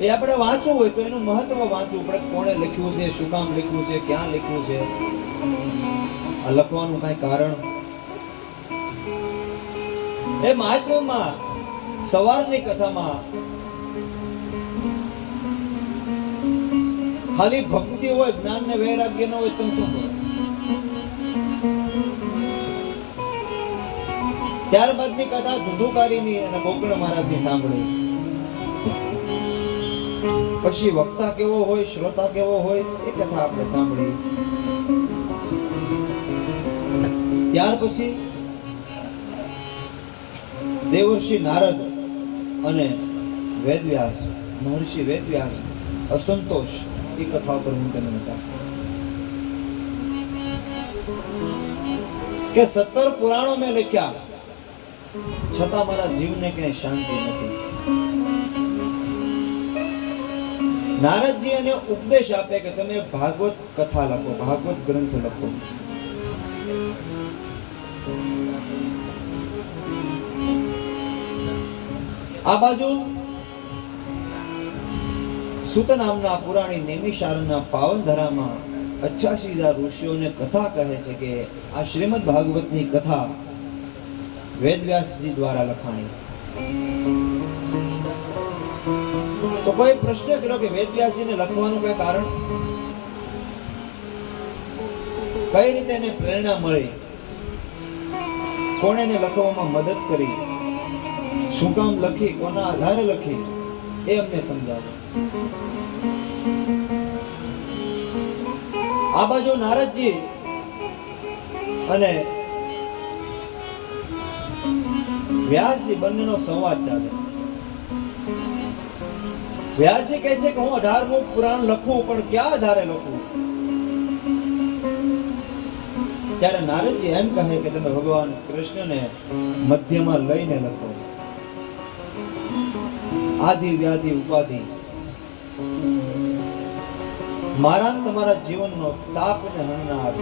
એ આપણે વાંચવું હોય તો એનું મહત્વ વાંચવું પડે. કોણે લખ્યું છે, શું કામ લખ્યું છે, ક્યાં લખ્યું છે, આ લખવાનું કઈ કારણ. એ મહાત્મામાં સવારની કથામાં ખાલી ભક્તિ હોય, જ્ઞાન ને વૈરાગ્ય ન હોય, તમે શું કરો? ત્યારબાદની કથા ધુધુકારીની અને ગોકર્ણ મહારાજની સાંભળી. પછી વક્તા કેવો હોય, શ્રોતા કેવો હોય, એ કથા આપણે સાંભળી. ત્યાર પછી દેવર્ષિ નારદ અને વેદવ્યાસ, મહર્ષિ વેદવ્યાસ અસંતોષ, એ કથા પર હું તેને બતા કે 17 પુરાણો મેં લખ્યા છતાં મારા જીવને કઈ શાંતિ નથી. નારદજી એને ઉપદેશ આપે કે તમે ભાગવત કથા લખો, ભાગવત ગ્રંથ લખો. આ બાજુ સુત નામના પુરાણી નૈમિષારણના પાવનધરામાં 88,000 ઋષિઓને કથા કહે છે કે આ શ્રીમદ ભાગવતની કથા વેદવ્યાસજી દ્વારા લખાણી. તો કોઈ પ્રશ્ન કર્યો કે વેદવ્યાસજીને લખવાનું કઈ કારણ, કઈ રીતે એને પ્રેરણા મળી, કોણે એને લખવામાં મદદ કરી, શું કામ લખી, કોના આધારે લખી, એ અમને સમજાવો. આ બાજુ નારદજી અને વ્યાસજી બંનેનો સંવાદ ચાલે. વ્યાસજી કહે છે કે હું 18મું પુરાણ લખું, પણ ક્યાં આધારે લખું? ત્યારે નારદજી એમ કહે કે તમે ભગવાન કૃષ્ણને મધ્યમાં લઈને લખો. આદિ વ્યાધિ ઉપાધિ, મારા તમારા જીવનનો તાપને હરનાર,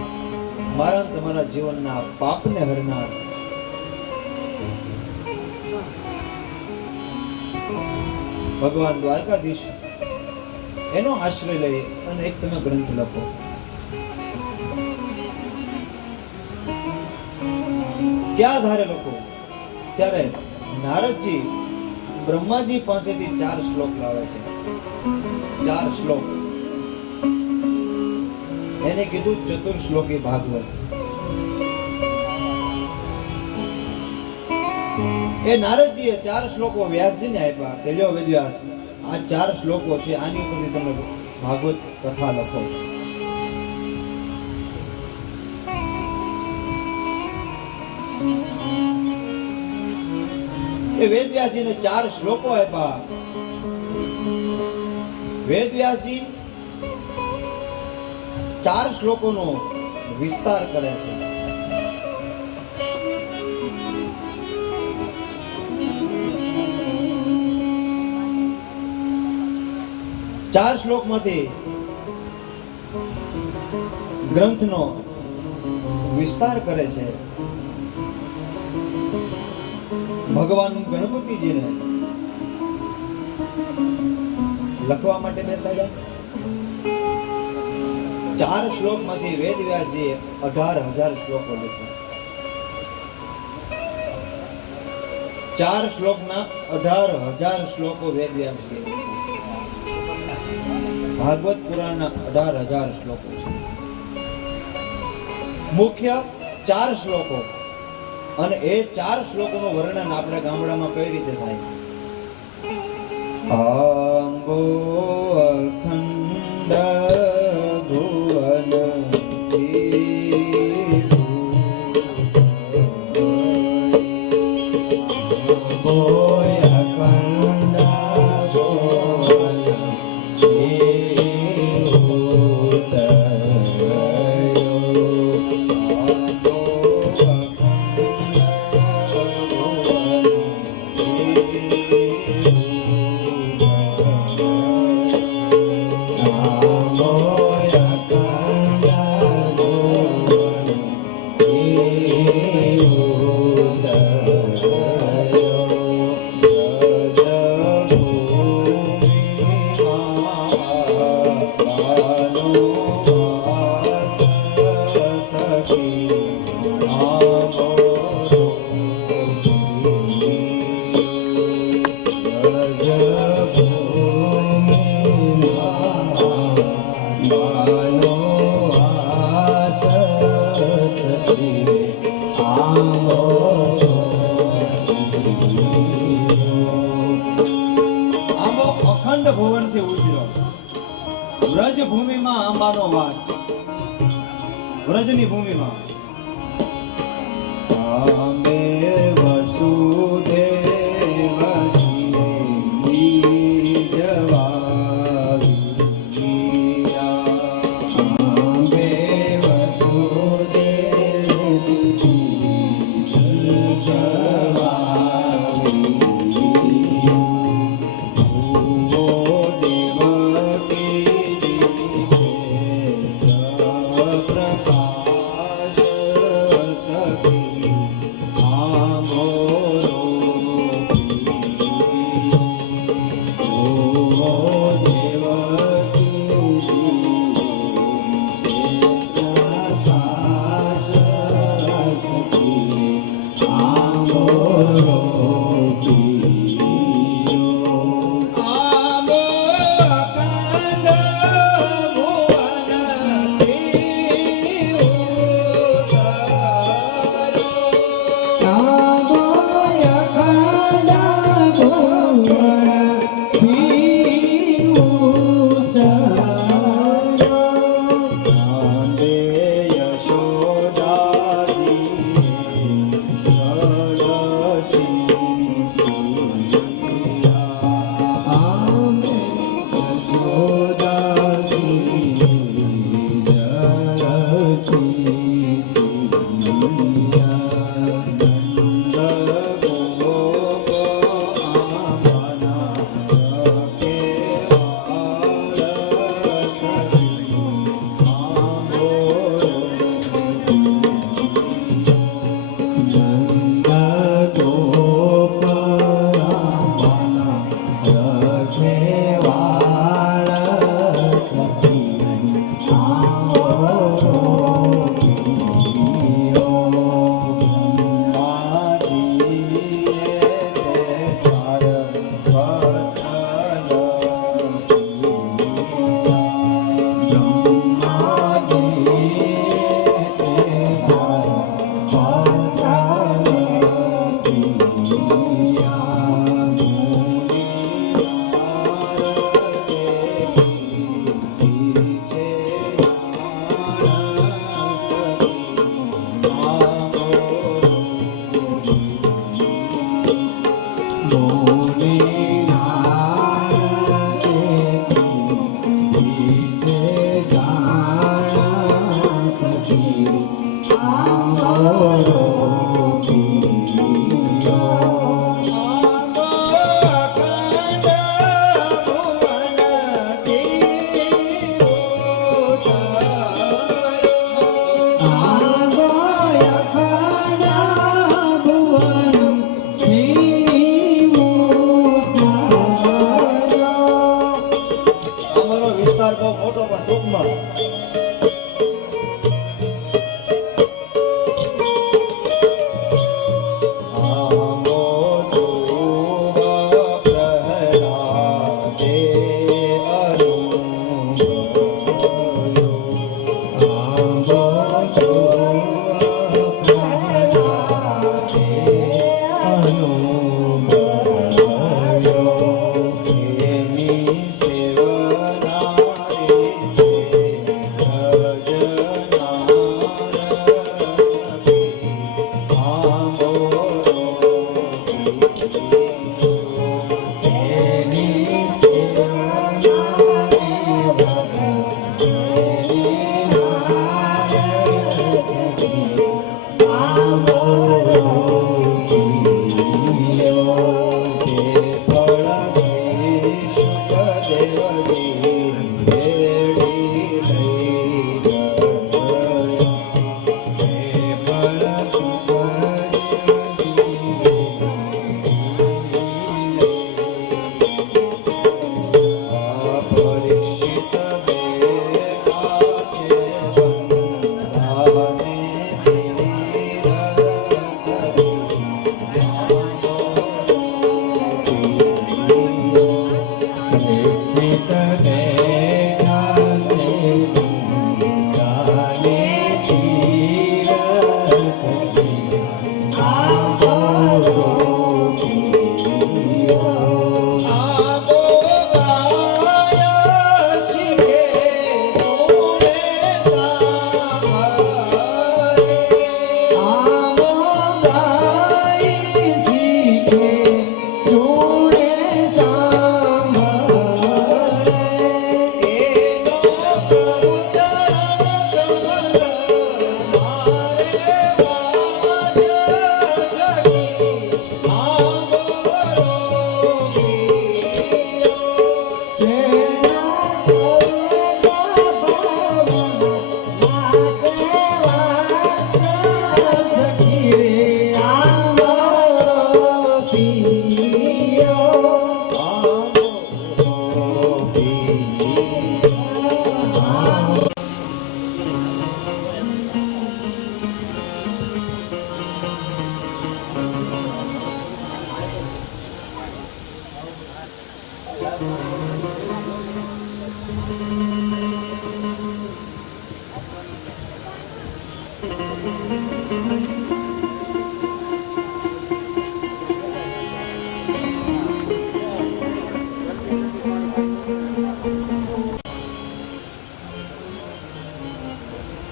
મારા તમારા જીવનના પાપને હરનાર ભગવાન દ્વારકાધીશ, એનો આશ્રય લઈ અને એક તમે ગ્રંથ લખો. ક્યાં આધારે લખો? ત્યારે નારદજી બ્રહ્માજી પાસેથી 4 શ્લોક લાવે છે. 4 શ્લોક. એને કીધું ચતુર્શ્લોકી ભાગવત. એ નારદજીએ 4 શ્લોકો વ્યાસજીને આપ્યા કે લ્યો વેદવ્યાસ, આ 4 શ્લોકો છે, આની ઉપરથી તમે ભાગવત કથા લખો. એ વેદવ્યાસજીને 4 શ્લોકો આપ્યા. વેદવ્યાસજી 4 શ્લોકોનો વિસ્તાર કરે છે. ચાર શ્લોકમાંથી ગ્રંથનો વિસ્તાર કરે છે. ભગવાન ગણપતિજીને લખવા માટે બેસાડ્યા. 4 શ્લોકમાંથી વેદવ્યાસજીએ 18,000 શ્લોકો લખ્યા. 4 શ્લોકના 18,000 શ્લોકો વેદવ્યાસજીએ. ભાગવત પુરાણના 18,000 શ્લોકો છે. મુખ્ય 4 શ્લોકો, અને એ 4 શ્લોકોનું વર્ણન આપણે ગામડામાં કઈ રીતે થાય? આંગો અખંડ ભુવન અખંડ ભુવનથી ઉજળો વ્રજ ભૂમિમાં અંબાનો વાસ વ્રજની ભૂમિમાં આમે વસુદેવજી Sita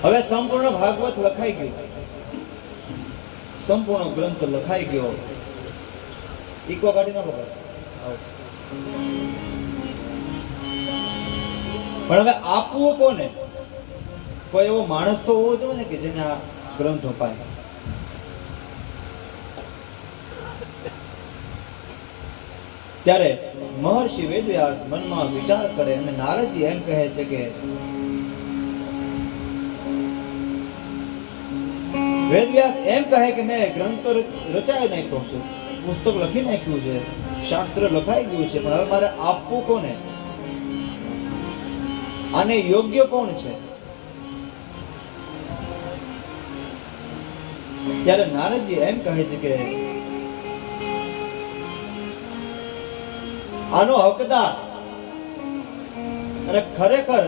હવે સંપૂર્ણ ભાગવત લખાઈ ગયું, સંપૂર્ણ ગ્રંથ લખાઈ ગયો. ઈકો કાઢી નાખો. પણ હવે આપવું કોને? કોઈ એવો માણસ તો હોવો જોઈએ ને કે જેને આ ગ્રંથ અપાય. ત્યારે મહર્ષિ વેદવ્યાસ મનમાં વિચાર કરે અને નારદજી એમ કહે છે કે વેદવ્યાસ એમ કહે કે મેં ગ્રંથ રચાવી નાખ્યો છું, પુસ્તક લખી નાખ્યું છે, શાસ્ત્ર લખાઈ ગયું છે, પણ હવે મારે આપવું કોને? આને યોગ્ય કોણ છે? ત્યારે નારદજી એમ કહે છે કે આનો હકદાર અને ખરેખર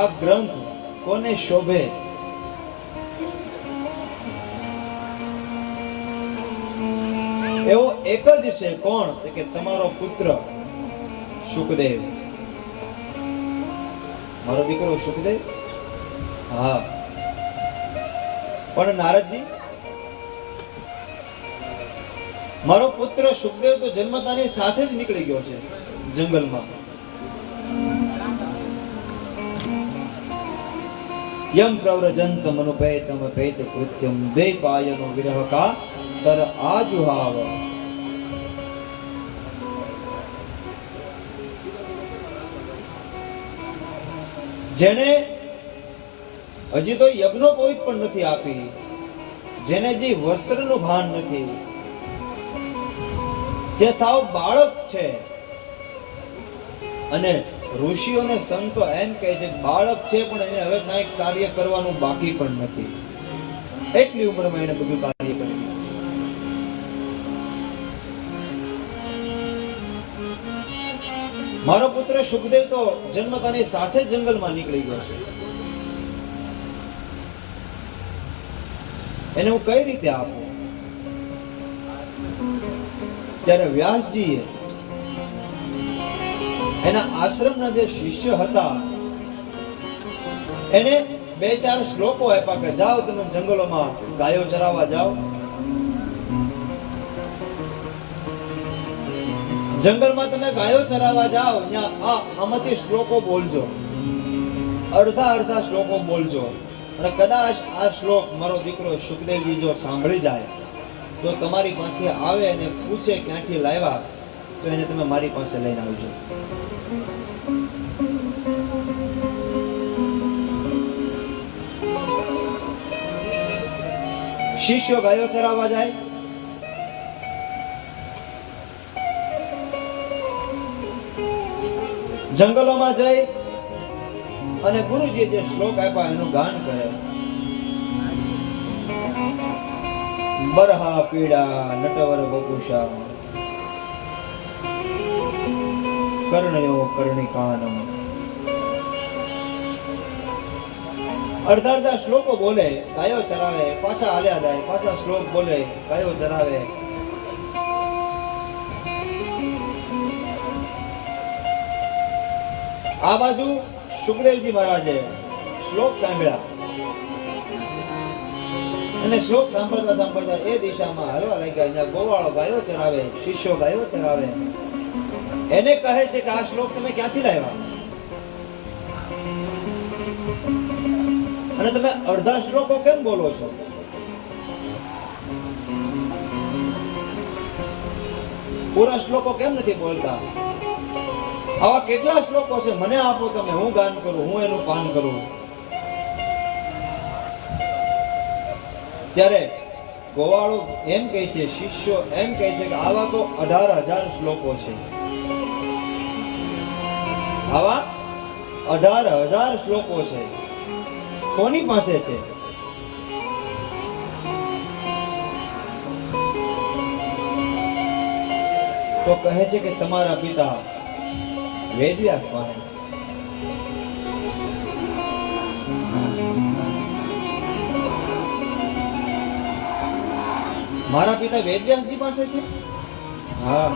આ ગ્રંથ કોને શોભે એવો એક જ છે. કોણ? કે તમારો પુત્ર શુકદેવ, મારો દીકરો શુકદેવ. હા, પણ નારદજી, મારો પુત્ર શુકદેવ તો જન્મતાની સાથે જ નીકળી ગયો છે જંગલમાં. યમ પ્રવ્રજંતમ અનુપેતમ પેત કૃત્યમ દ્વૈપાયનો વિરહ કા તર આજુહાવ. જેને હજી તો યજ્ઞોપવિત પણ નથી આપી, જેને જે વસ્ત્રનું ભાન નથી, જે સાવ બાળક છે, અને ઋષિઓને સંતો એમ કહે છે બાળક છે પણ એને હવે કઈ કાર્ય કરવાનું બાકી પણ નથી, એટલી ઉંમરમાં એને બધું કાર્ય કર્યું. મારો પુત્ર શુકદેવ તો જન્મતાની સાથે જંગલમાં નીકળી ગયો છે, એને હું કઈ રીતે આપું? ત્યારે વ્યાસજીએ એના આશ્રમના જે શિષ્ય હતા એને 2-4 શ્લોકો આપ્યા કે જાઓ તમે જંગલોમાં ગાયો ચરાવવા જાઓ, જંગલમાં તમે ગાયો ચરાવવા જાઓ, આમાંથી શ્લોકો બોલજો, અડધા શ્લોકો બોલજો, અને કદાચ આ શ્લોક મારો દીકરો શુકદેવજી જો સાંભળી જાય તો તમારી પાસે આવે અને પૂછે ક્યાંથી લાવ્યા, તો એને તમે મારી પાસે લઈને આવજો. શિષ્યો ગાયો ચરાવવા જાય, જંગલોમાં જઈ અને ગુરુજી જે શ્લોક આપ્યા એનું ગાન કરે. બરહા પીડા નટવર બપુષા કર્ણયો કર્ણિકાનમ. અડધા શ્લોકો બોલે, ગાયો ચરાવે, પાછા હાલ્યા જાય, પાછા શ્લોક બોલે, ગાયો ચરાવે. આ બાજુ શુકદેવજી મહારાજે શ્લોક સાંભળ્યા અને શ્લોક સાંભળતા એ દિશામાં હલવા લાગ્યા. જ્યાં ગોવાળો ગાયો ચરાવે, શિષ્યો ગાયો ચરાવે, એને કહે છે કે આ શ્લોક તમે ક્યાંથી લાવ્યા? અને તમે અડધા શ્લોકો કેમ બોલો છો? પૂરા શ્લોકો કેમ નથી બોલતા? આવા કેટલા શ્લોકો છે, મને આપો તમે, હું ગાન કરું, હું એનું પાન કરું. ત્યારે ગોવાળો એમ કહે છે, શિષ્યો એમ કહે છે કે આવા તો 18,000 શ્લોકો છે, આવા 18,000 શ્લોકો છે, કોની પાસે છે? તો કહે છે કે તમારા પિતા વેદવ્યાસ પાસે. મારા પિતા વેદવ્યાસજી પાસે છે? હા.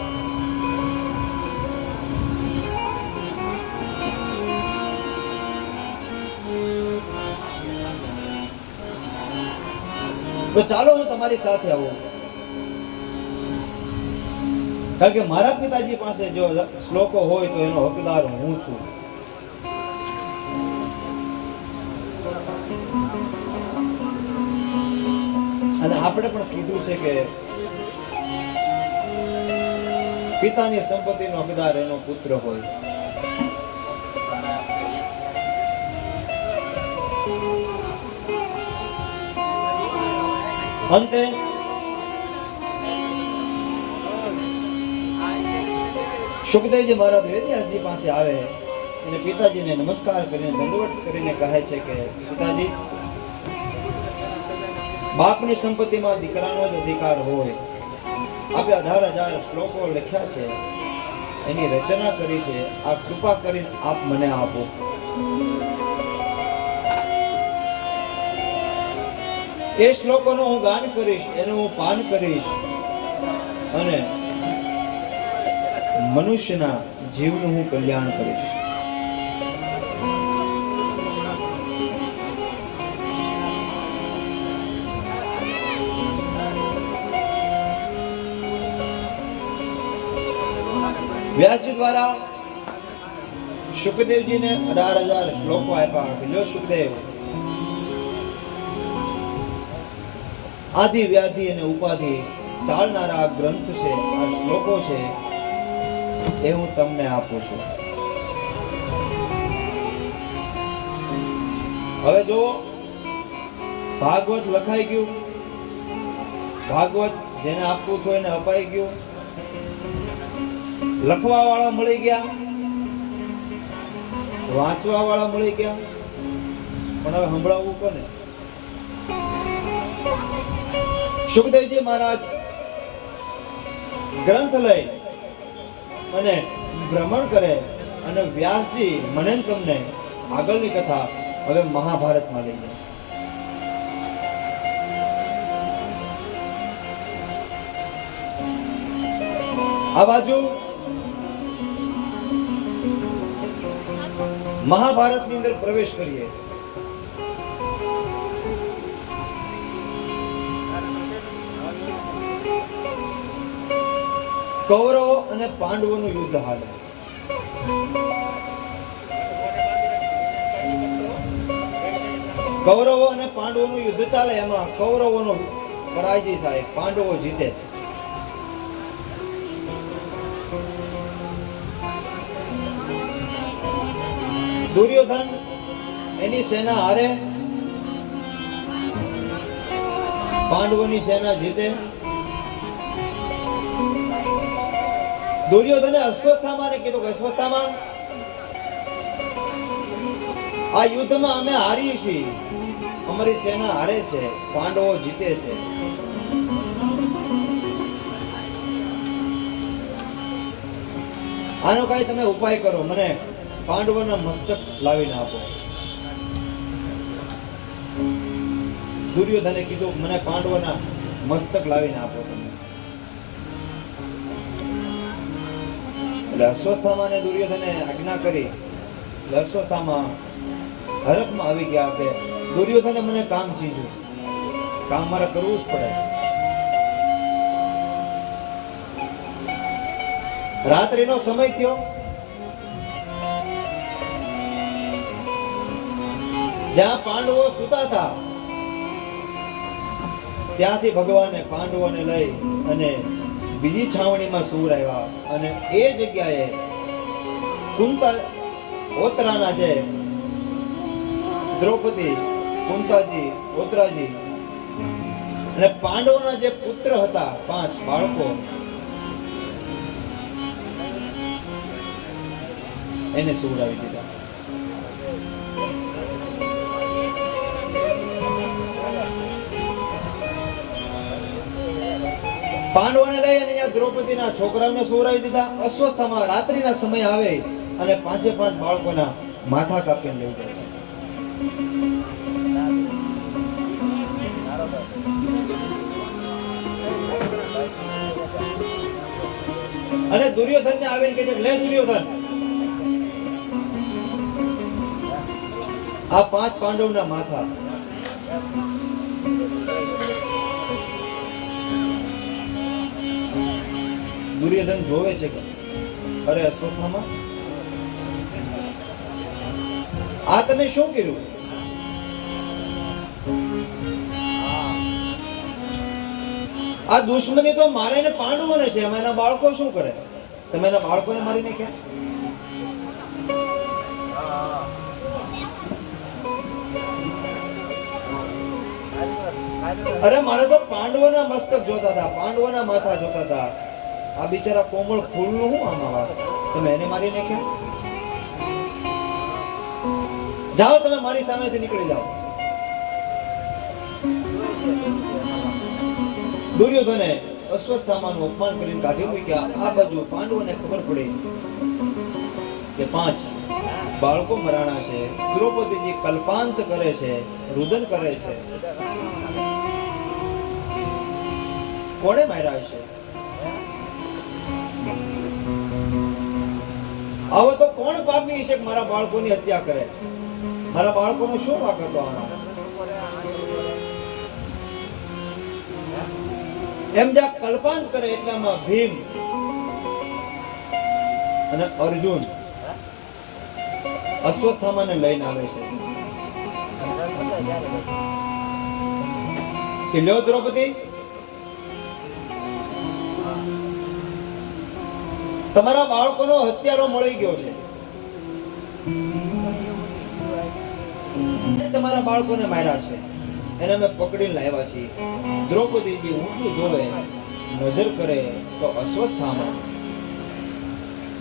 તો ચાલો હું તમારી સાથે આવું, કારણ કે મારા પિતાજી પાસે જો શ્લોકો હોય તો એનો હકદાર હું છું. અને આપણે પણ કીધું છે કે પિતાની સંપત્તિનો હકદાર એનો પુત્ર હોય. અંતે સુખદેવજી મહારાજ વેદવ્યાસજી પાસે આવે અને પિતાજીને નમસ્કાર કરીને દંડવત કરીને કહે છે કે પિતાજી, બાપની સંપત્તિમાં દીકરાનો જ અધિકાર હોય. આપે 18,000 શ્લોકો લખ્યા છે, એની રચના કરી છે, આ કૃપા કરીને આપ મને આપો. એ શ્લોકોનો હું ગાન કરીશ, એનું હું પાન કરીશ અને મનુષ્યના જીવનું હું કલ્યાણ કરીશ. વ્યાસજી દ્વારા શુકદેવજીને 18,000 શ્લોકો આપ્યા. લ્યો શુકદેવ, આદિ વ્યાધિ અને ઉપાધિ ટાળનારા ગ્રંથ છે, આ શ્લોકો છે, એ હું તમને આપું છું. હવે જો ભાગવત લખાઈ ગયું, ભાગવત જેને આપવું હતું એને અપાઈ ગયું, લખવા વાળા મળી ગયા, વાંચવા વાળા મળી ગયા, પણ હવે સંભળાવવું કોને? સુખદેવજી મહારાજ ગ્રંથ લઈ અને ભ્રમણ કરે અને વ્યાસજી મને તમને આગળની કથા હવે મહાભારતમાં લઈ જાય. આ બાજુ મહાભારતની અંદર પ્રવેશ કરીએ. કૌરવો અને પાંડવોનું યુદ્ધ હાલે. કૌરવો અને પાંડવોનું યુદ્ધ ચાલે, એમાં કૌરવોનો પરાજય થાય, પાંડવો જીતે. દુર્યોધન એની સેના હારે, પાંડવોની સેના જીતે. દુર્યોધને અશ્વત્થામાને કીધું કે અશ્વત્થામા, આ યુદ્ધમાં અમે હારીએ છીએ, અમારી સેના હારે છે, પાંડવો જીતે છે. આનો કઈ તમે ઉપાય કરો, મને પાંડવોના મસ્તક લાવીને આપો. દુર્યોધને કીધું મને પાંડવોના મસ્તક લાવીને આપો તમે. એટલે અશ્વત્થામાને દુર્યોધને આજ્ઞા કરી. અશ્વત્થામા હરખમાં આવી ગયા કે દુર્યોધને મને કામ ચીજ્યું, કામ મારે કરવું જ પડે. રાત્રિનો સમય થયો. જ્યાં પાંડવો સુતા હતા ત્યાંથી ભગવાને પાંડવોને લઈ અને બીજી છાવણીમાં સૂર આવ્યા અને એ જગ્યાએ કુંતા ઓતરાના જે દ્રૌપદી, કુંતાજી, ઓતરાજી અને પાંડવોના જે પુત્ર હતા 5 બાળકો, એને સુવડાવી દીધા. પાંડવોને લઈ અને દ્રૌપદીના છોકરાઓને સુવડાવી દીધા. અસ્વસ્થમાં રાત્રિના સમય આવે અને પાંચે પાંચ બાળકોના માથા કાપીને લઈ જાય છે. અને દુર્યોધન ને આવીને કહે છે, લે દુર્યોધન, આ પાંચ પાંડવના માથા. દુર્યોધન જોવે છે કે અરે અશ્વત્થામા, આ તમે શું કર્યું? આ દુશ્મની તો મારે ને પાંડવોને છે, એમાં એના બાળકો શું કરે? તમે એના બાળકોને મારી નાખ્યા. અરે મારે તો પાંડવોના મસ્તક જોતા હતા, પાંડવોના માથા જોતા હતા. આ બિચારા કોમળ ફૂલનું શું આમાં વાત? તમે એને મારી નાખ્યા. જાઓ, તમે મારી સામેથી નીકળી જાઓ. દુર્યોધને અશ્વત્થામાનું અપમાન કરીને કાઢી મૂક્યા. આ બાજુ પાંડવોને ખબર પડી કે પાંચ બાળકો મરાણા છે. દ્રૌપદીજી કલ્પાંત કરે છે, રુદન કરે છે. કોણે માર્યા છે? હવે તો કોણ પાપી છે કે મારા બાળકોની હત્યા કરે? મારા બાળકોનો શું વાંક હતો આમાં? એમ જ્યાં કલ્પાંત કરે એટલામાં ભીમ અને અર્જુન અશ્વત્થામાને લઈને આવે છે કે લ્યો દ્રૌપદી, તમારા બાળકોનો હત્યારો મળી ગયો છે. તમારા બાળકોને માર્યા છે, એને અમે પકડીને લાવ્યા છીએ. દ્રૌપદીજી ઊંચું જોવે, નજર કરે તો અશ્વત્થામા.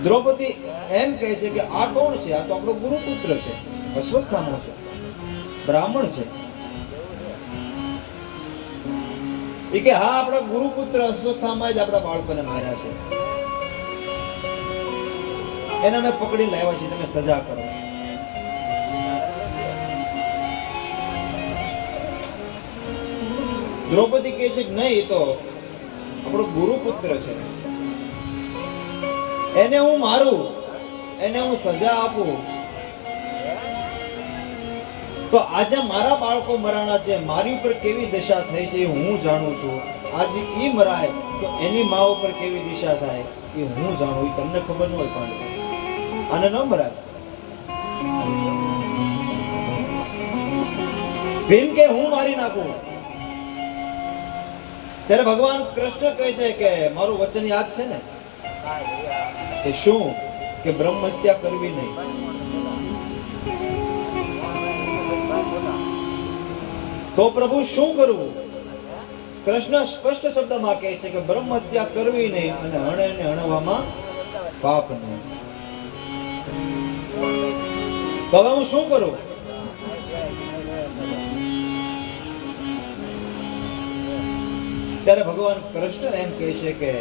દ્રૌપદી એમ કહે છે કે આ કોણ છે? આ તો આપણો ગુરુપુત્ર છે, અશ્વત્થામા છે, બ્રાહ્મણ છે. એ કે હા, આપણા ગુરુપુત્ર અશ્વત્થામા જ આપણા બાળકોને માર્યા છે, એને અમે પકડી લાવ્યા છીએ, તમે સજા કરો. દ્રૌપદી કહે છે કે નહીં, એ તો આપણો ગુરુપુત્ર છે, એને હું મારું, એને હું સજા આપું તો આજે મારા બાળકો મરાણા છે, મારી ઉપર કેવી દશા થઈ છે એ હું જાણું છું. આજે ઈ મરાય તો એની મા ઉપર કેવી દિશા થાય એ હું જાણું. એ તમને ખબર ન હોય, પણ આને ન મરાય. ભીમ કે હું મારી નાખું. ત્યારે ભગવાન કૃષ્ણ કહે છે કે મારું વચન યાદ છે ને? કે શું? કે બ્રહ્મ હત્યા કરવી નહીં. તો પ્રભુ શું કરવું? કૃષ્ણ સ્પષ્ટ શબ્દમાં કહે છે કે બ્રહ્મ હત્યા કરવી નહીં અને હણે ને હણવામાં પાપ નહીં. તો હવે હું શું કરું? ત્યારે ભગવાન કૃષ્ણ એમ કહે છે કે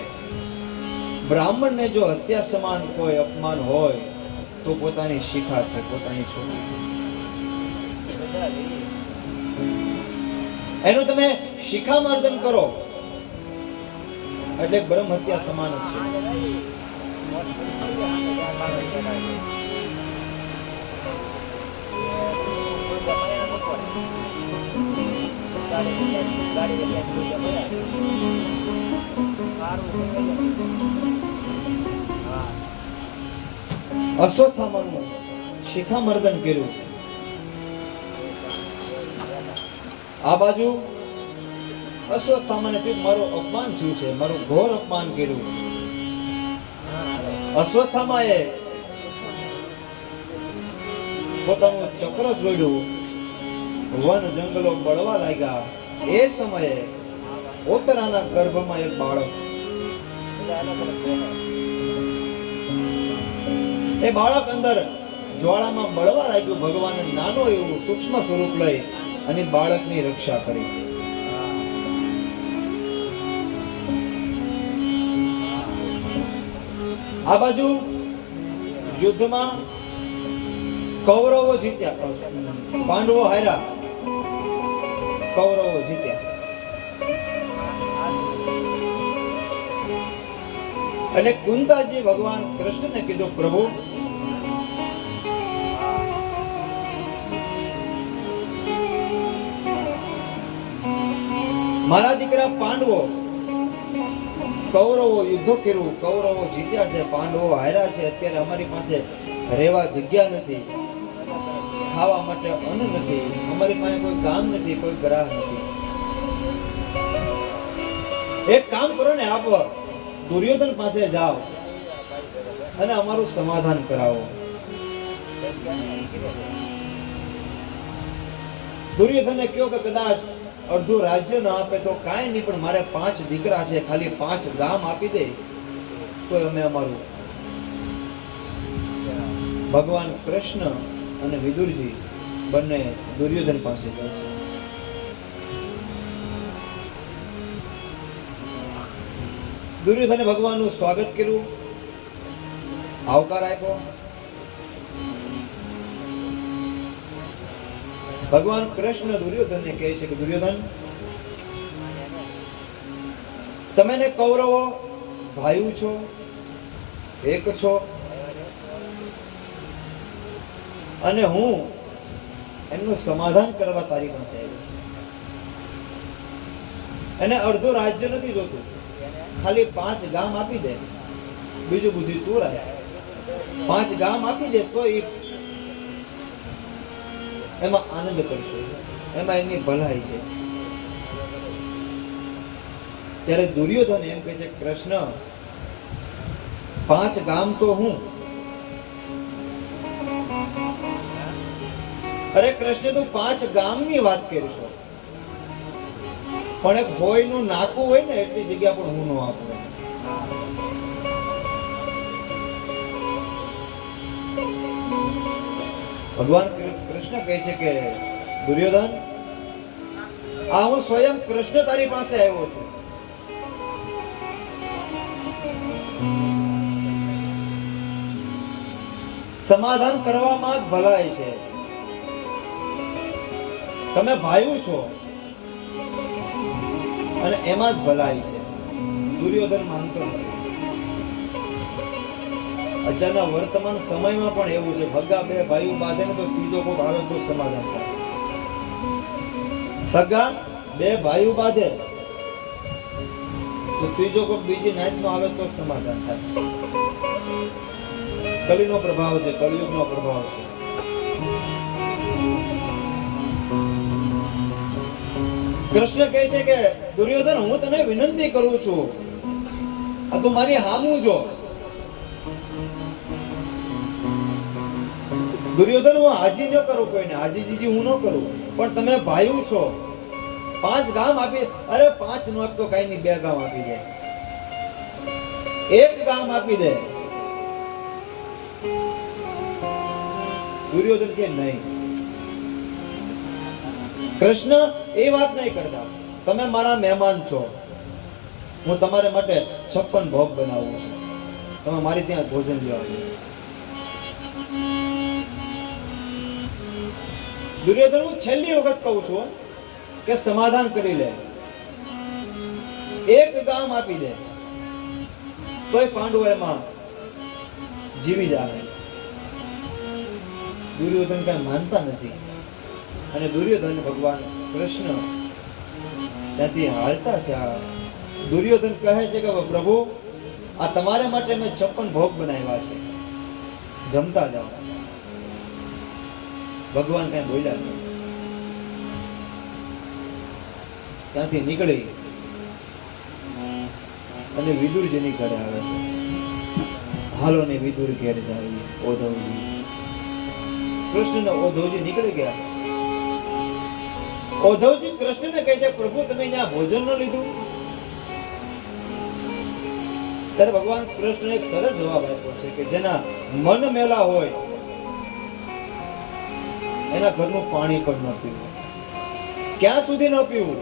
બ્રાહ્મણને જો હત્યા સમાન કોઈ અપમાન હોય તો પોતાની શિખા છે, પોતાની છોકરી, એનું તમે શિખામર્દન કરો એટલે બ્રહ્મ હત્યા સમાન જ છે. અશ્વત્થામાનું શિખામર્દન કર્યું. આ બાજુ અશ્વત્થામાને કહ્યું મારું અપમાન થયું છે, મારું ઘોર અપમાન કર્યું. અશ્વત્થામાએ પોતાનું ચક્ર જોડ્યું, વન જંગલો બળવા લાગ્યા. એ સમયે ઓતરાના ગર્ભમાં એક બાળક, એ બાળક અંદર જ્વાળામાં બળવા લાગ્યું. ભગવાને નાનો એવું સૂક્ષ્મ સ્વરૂપ લઈ અને બાળકની રક્ષા કરી. આ બાજુ યુદ્ધમાં કૌરવો જીત્યા, પાંડવો હાર્યા, કૌરવો જીત્યા. અને કુંતાજી ભગવાન કૃષ્ણને કીધું, પ્રભુ મારા દીકરા પાંડવો કૌરવો યુદ્ધ કર્યું, કૌરવો જીત્યા છે, પાંડવો હાર્યા છે. અત્યારે અમારી પાસે રહેવા જગ્યા નથી, ખાવા માટે અન્ન નથી, અમારી પાસે કોઈ કામ નથી, કોઈ ગ્રાહ નથી. એક કામ કરો ને, આપ દુર્યોધન પાસે જાઓ અને અમારું સમાધાન કરાવો. દુર્યોધને કહ્યું કે કદાચ અડધું રાજ્ય ના આપે તો કાંઈ નહીં, પણ મારે 5 દીકરા છે, ખાલી 5 ગામ આપી દે તો અમે અમારું. ભગવાન કૃષ્ણ અને વિદુરજી બંને દુર્યોધન પાસે જાય છે. દુર્યોધને ભગવાનનું સ્વાગત કર્યું, આવકાર આપ્યો. ભગવાન કૃષ્ણ દુર્યોધનને કહે છે કે દુર્યોધન, તમે ને કૌરવો ભાઈઓ છો, એક છો, અને હું એમનું સમાધાન કરવા તારી પાસે આવ્યો છું. એને અડધું રાજ્ય નથી જોતું, ખાલી 5 ગામ આપી દે, બીજું બધું તું રાખ. 5 ગામ આપી દે તો એમાં આનંદ કરશો, એમાં એમની ભલાઈ છે. ત્યારે દુર્યોધન એમ કહે છે, કૃષ્ણ 5 ગામ તો હું. અરે કૃષ્ણ, તું 5 ગામની વાત કરશો, પણ એક હોયનું નાકું હોય ને એટલી જગ્યા પણ હું ન આપું. ભગવાન કૃષ્ણ કહે છે કે દુર્યોધન, આ હું સ્વયં કૃષ્ણ તારી પાસે આવ્યો છું. સમાધાન કરવામાં જ ભલાઈ છે. તમે ભાઈઓ છો અને એમાં જ ભલાઈ છે. દુર્યોધન માનતો નથી. અત્યારના વર્તમાન સમયમાં પણ એવું છે, સગા 2 ભાઈઓ બાંધે ને તો ત્રીજો કોઈ આવે તો સમાધાન થાય. સગા 2 ભાઈઓ બાંધે તો ત્રીજો કોઈ બીજી નાતનો આવે તો સમાધાન થાય. કલીનો પ્રભાવ છે, કળિયુગનો પ્રભાવ છે. કૃષ્ણ કહે છે કે દુર્યોધન, હું તને વિનંતી કરું છું, આ તું મારી હામું જો. દુર્યોધન, હું હાજી ન કરું કોઈને, હાજી હું ન કરું, પણ તમે ભાઈઓ છો. 5 ગામ આપી, અરે 5 નો આપતો કઈ નહીં, 2 ગામ આપી દે, 1 ગામ આપી દે. દુર્યોધન કે નહીં. કૃષ્ણ એ વાત નહીં કરતા, તમે મારા મહેમાન છો, હું તમારા માટે 56 ભોગ બનાવું છું, તમે મારી ત્યાં ભોજન લેવા આવજો. દુર્યોધન, હું છેલ્લી વખત કહું છું કે સમાધાન કરી લે, 1 ગામ આપી દે તોય પાંડવો એમાં જીવી જાય. દુર્યોધન કઈ માનતા નથી. અને દુર્યોધન ભગવાન કૃષ્ણ ત્યાંથી હાલતા થયા. દુર્યોધન કહે છે કે પ્રભુ, આ તમારા માટે મેં 56 ભોગ બનાવ્યા છે, જમતા જાઓ. ભગવાન કઈ બોલ્યા નહીં. ત્યાંથી નીકળી અને વિદુરજીની ઘરે આવે છે. હાલો ને વિદુર ઘેર જાય. ઓધવજી, કૃષ્ણ ને ઓધવજી નીકળી ગયા. ઓધવજી કૃષ્ણને કહે છે, પ્રભુ તમે અહીંયા ભોજન ન લીધું? ત્યારે ભગવાન કૃષ્ણ એક સરસ જવાબ આપ્યો છે કે જેના મન મેલા હોય એના ઘરનું પાણી પણ ન પીવું. ક્યાં સુધી ન પીવું?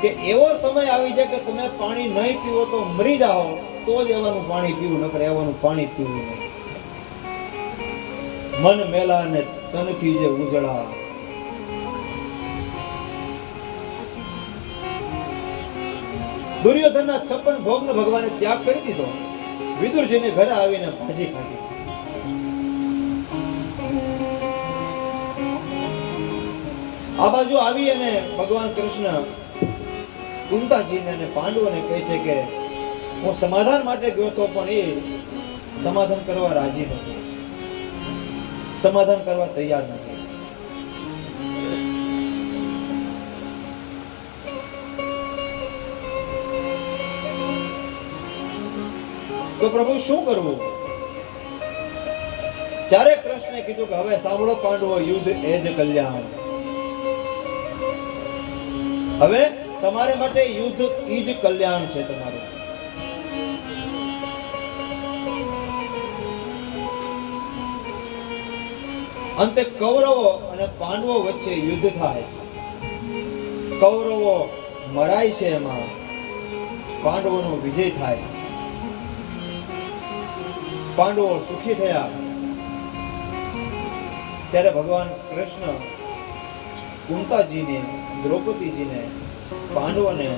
કે એવો સમય આવી જાય કે તમે પાણી નહીં પીવો તો મરી જાઓ, તો જ એવાનું પાણી પીવું, નકર એવાનું પાણી પીવું નહીં. મન મેલા ને તનથી જે ઉજળા. દુર્યોધનના 56 ભોગનો ભગવાને ત્યાગ કરી દીધો. વિદુરજીને ઘરે આવીને ભાજી ખાધી. આ બાજુ આવી અને ભગવાન કૃષ્ણ કુંતાજીને અને પાંડવોને કહે છે કે હું સમાધાન માટે ગયો તો પણ એ સમાધાન કરવા રાજી નથી, સમાધાન કરવા તૈયાર નથી. તો પ્રભુ શું કરવું? ત્યારે કૃષ્ણે કીધું કે હવે સાંભળો પાંડવો, યુદ્ધ એ જ કલ્યાણ. હવે તમારે માટે યુદ્ધ ઈ જ કલ્યાણ છે તમારું. અંતે કૌરવો અને પાંડવો વચ્ચે યુદ્ધ થાય. કૌરવો મરાય છે, એમાં પાંડવોનો વિજય થાય. પાંડવો સુખી થયા. ત્યારે ભગવાન કૃષ્ણ કુંતાજીને, દ્રૌપદીજીને, પાંડવોને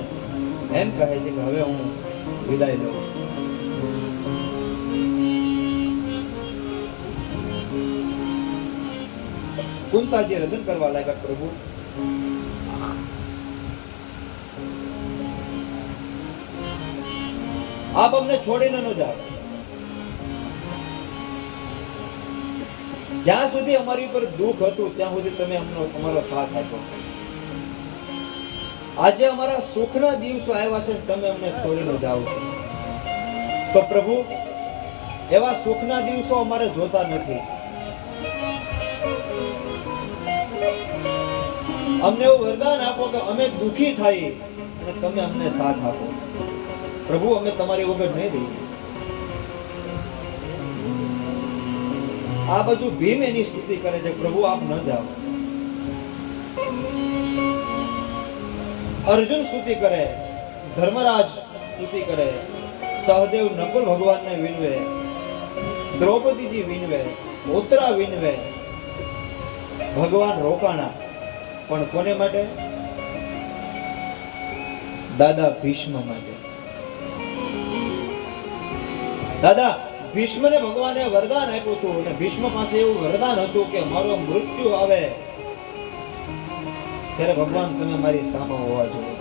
એમ કહે છે કે હવે હું વિદાય લઉં. કુંતાજી રદન કરવા લાગ્યા, પ્રભુ આપ અમને છોડીને ન જાઓ. જ્યાં સુધી અમારી ઉપર દુઃખ હતું ત્યાં સુધી તમે અમારો સાથ આપ્યો. આજે અમારા સુખના દિવસો આવ્યા છે, તમે અમને છોડીને જાઓ છો. તો પ્રભુ એવા સુખના દિવસો અમારે જોતા નથી. અમને એવું વરદાન આપો કે અમે દુઃખી થઈ અને તમે અમને સાથ આપો. પ્રભુ અમે તમારી વગર નહીં રહીએ. આ બધું ભીમ એની સ્તુતિ કરે છે, પ્રભુ આપ ન જાઓ. અર્જુન સ્તુતિ કરે, ધર્મરાજ સ્તુતિ કરે, સહદેવ નકુલ ભગવાનને વિનવે, દ્રૌપદીજી વિનવે, ઉત્તરા વિનવે. ભગવાન રોકાણા, પણ કોને માટે? દાદા ભીષ્મ માટે. દાદા ભીષ્મને ભગવાને વરદાન આપ્યું હતું અને ભીષ્મ પાસે એવું વરદાન હતું કે મારો મૃત્યુ આવે ત્યારે ભગવાન તમે મારી સામે હોવા જોઈએ.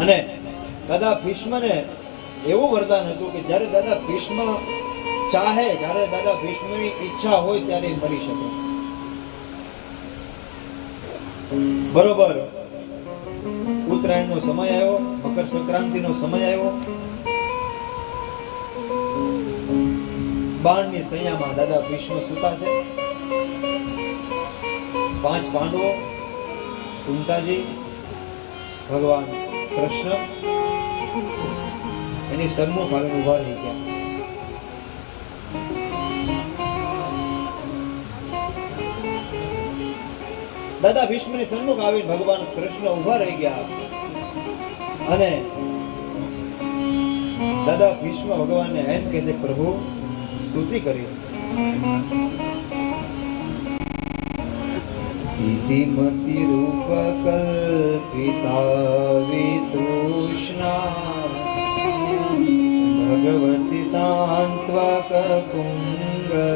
અને દાદા ભીષ્મને એવું વરદાન હતું કે જ્યારે દાદા ભીષ્મ ચાહે, જ્યારે દાદા ભીષ્મની ઈચ્છા હોય ત્યારે મરી શકે. બરોબર ઉત્તરાયણનો સમય આવ્યો, મકર સંક્રાંતિનો સમય આવ્યો. બાણની સૈયામાં દાદા ભીષ્મ સૂતા છે. 5 પાંડવો, કુંતાજી, ભગવાન કૃષ્ણ એની સન્મુખ આવીને ઉભા રહી ગયા. દાદા ભીષ્મની સન્મુખ આવીને ભગવાન કૃષ્ણ ઉભા રહી ગયા અને દાદા ભીષ્મ ભગવાનને એમ કહે છે, પ્રભુ સ્તુતિ કરી. ઇતિમતિ રૂપ કલ્પિતા વિતૃષ્ણા ભગવતી સાંત્વક પુંગવે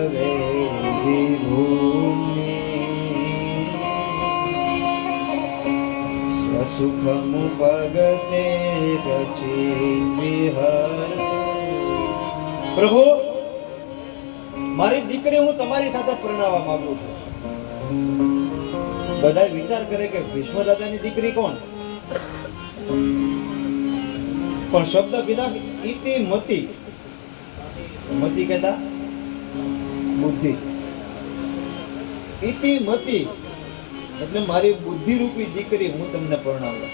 વિભૂમિ સ્વસુખમુપગતે ગચિત વિહર. પ્રભુ મારી દીકરી હું તમારી સાથે પરણાવવા માંગુ છું. બધા વિચાર કરે કે ભીષ્મ દાદાની દીકરી કોણ? પણ શબ્દ કીધા ઇતિ મતિ. મતિ કહેતા બુદ્ધિ. ઇતિ મતિ એટલે મારી બુદ્ધિ રૂપી દીકરી હું તમને પરણાવું.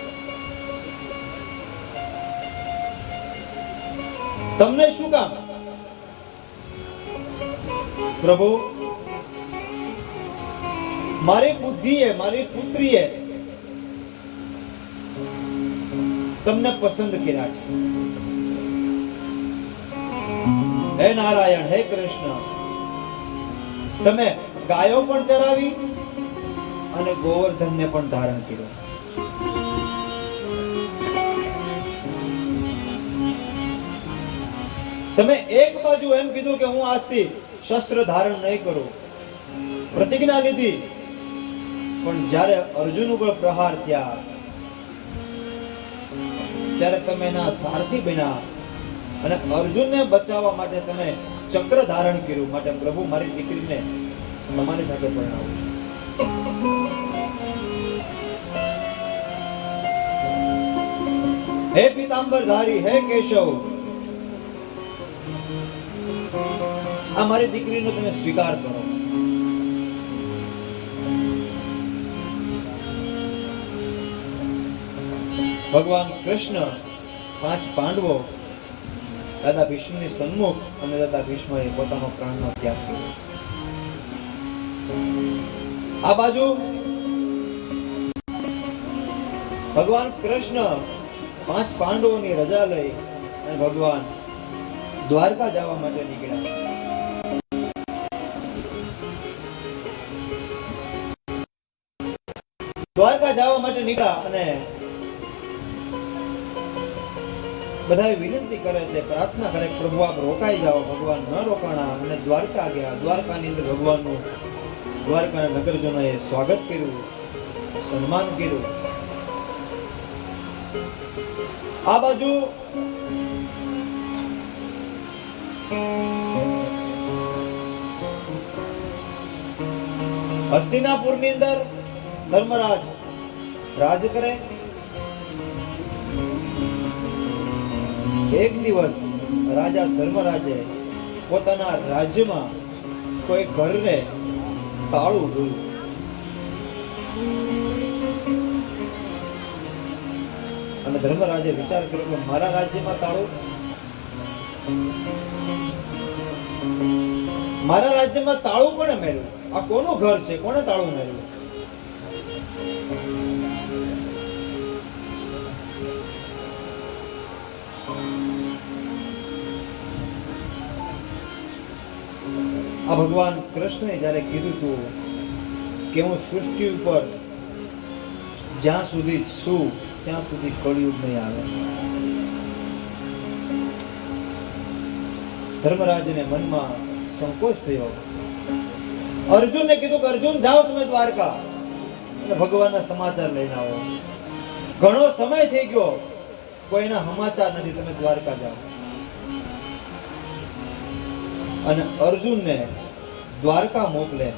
તમને શું કામ? પ્રભુ મારી બુદ્ધિએ, મારી પુત્રીએ તમને પસંદ કર્યા છે. હે નારાયણ, હે કૃષ્ણ, તમે ગાયો પણ ચરાવી અને ગોવર્ધનને પણ ધારણ કર્યો. તમે એક બાજુ એમ કીધું કે હું આજથી શસ્ત્ર ધારણ નહીં કરું, પ્રતિજ્ઞા લીધી, પણ જ્યારે અર્જુન ઉપર પ્રહાર થયા ત્યારે તમે એના સારથી બન્યા અને અર્જુનને બચાવવા માટે તમે ચક્ર ધારણ કર્યું. માટે પ્રભુ મારી દીકરીને તમારી સાથે પરણાવું. હે પીતાંબર ધારી, હે કેશવ, આ મારી દીકરીનો તમે સ્વીકાર કરો. ભગવાન કૃષ્ણ 5 પાંડવો દાદા ભીષ્મની સન્મુખ અને દાદા ભીષ્મએ પોતાનો પ્રાણનો ત્યાગ કર્યો. આ બાજુ ભગવાન કૃષ્ણ 5 પાંડવોની રજા લઈ અને ભગવાન દ્વારકા જવા માટે નીકળ્યા. દ્વારકા જવા માટે નીકળ્યા અને બધા વિનંતી કરે છે, પ્રાર્થના કરે, પ્રભુ આપ રોકાઈ જાઓ. ભગવાન ન રોકાણા અને દ્વારકા ગયા. દ્વારકાની અંદર ભગવાનનું દ્વારકાના નગરજનોએ સ્વાગત કર્યું, સન્માન કર્યું. આ બાજુ હસ્તિનાપુરની અંદર ધર્મરાજ રાજ કરે. એક દિવસ રાજા ધર્મરાજે પોતાના રાજ્યમાં કોઈ ઘરને તાળું જોયું. અને ધર્મરાજે વિચાર કર્યો કે મારા રાજ્યમાં તાળું, મારા રાજ્યમાં તાળું કોણે મેળવ્યું? આ કોનું ઘર છે? કોણે તાળું મેળવ્યું? આ ભગવાન કૃષ્ણે જ્યારે કીધું હતું કે હું સૃષ્ટિ ઉપર જ્યાં સુધી છું ત્યાં સુધી કળિયુગ નહીં આવે. ધર્મરાજને મનમાં સંકોચ થયો. અર્જુનને કીધું કે અર્જુન જાઓ તમે દ્વારકા અને ભગવાનના સમાચાર લઈને આવો. ઘણો સમય થઈ ગયો, કોઈના સમાચાર નથી, તમે દ્વારકા જાઓ. અને અર્જુનને દ્વારકા મોકલે.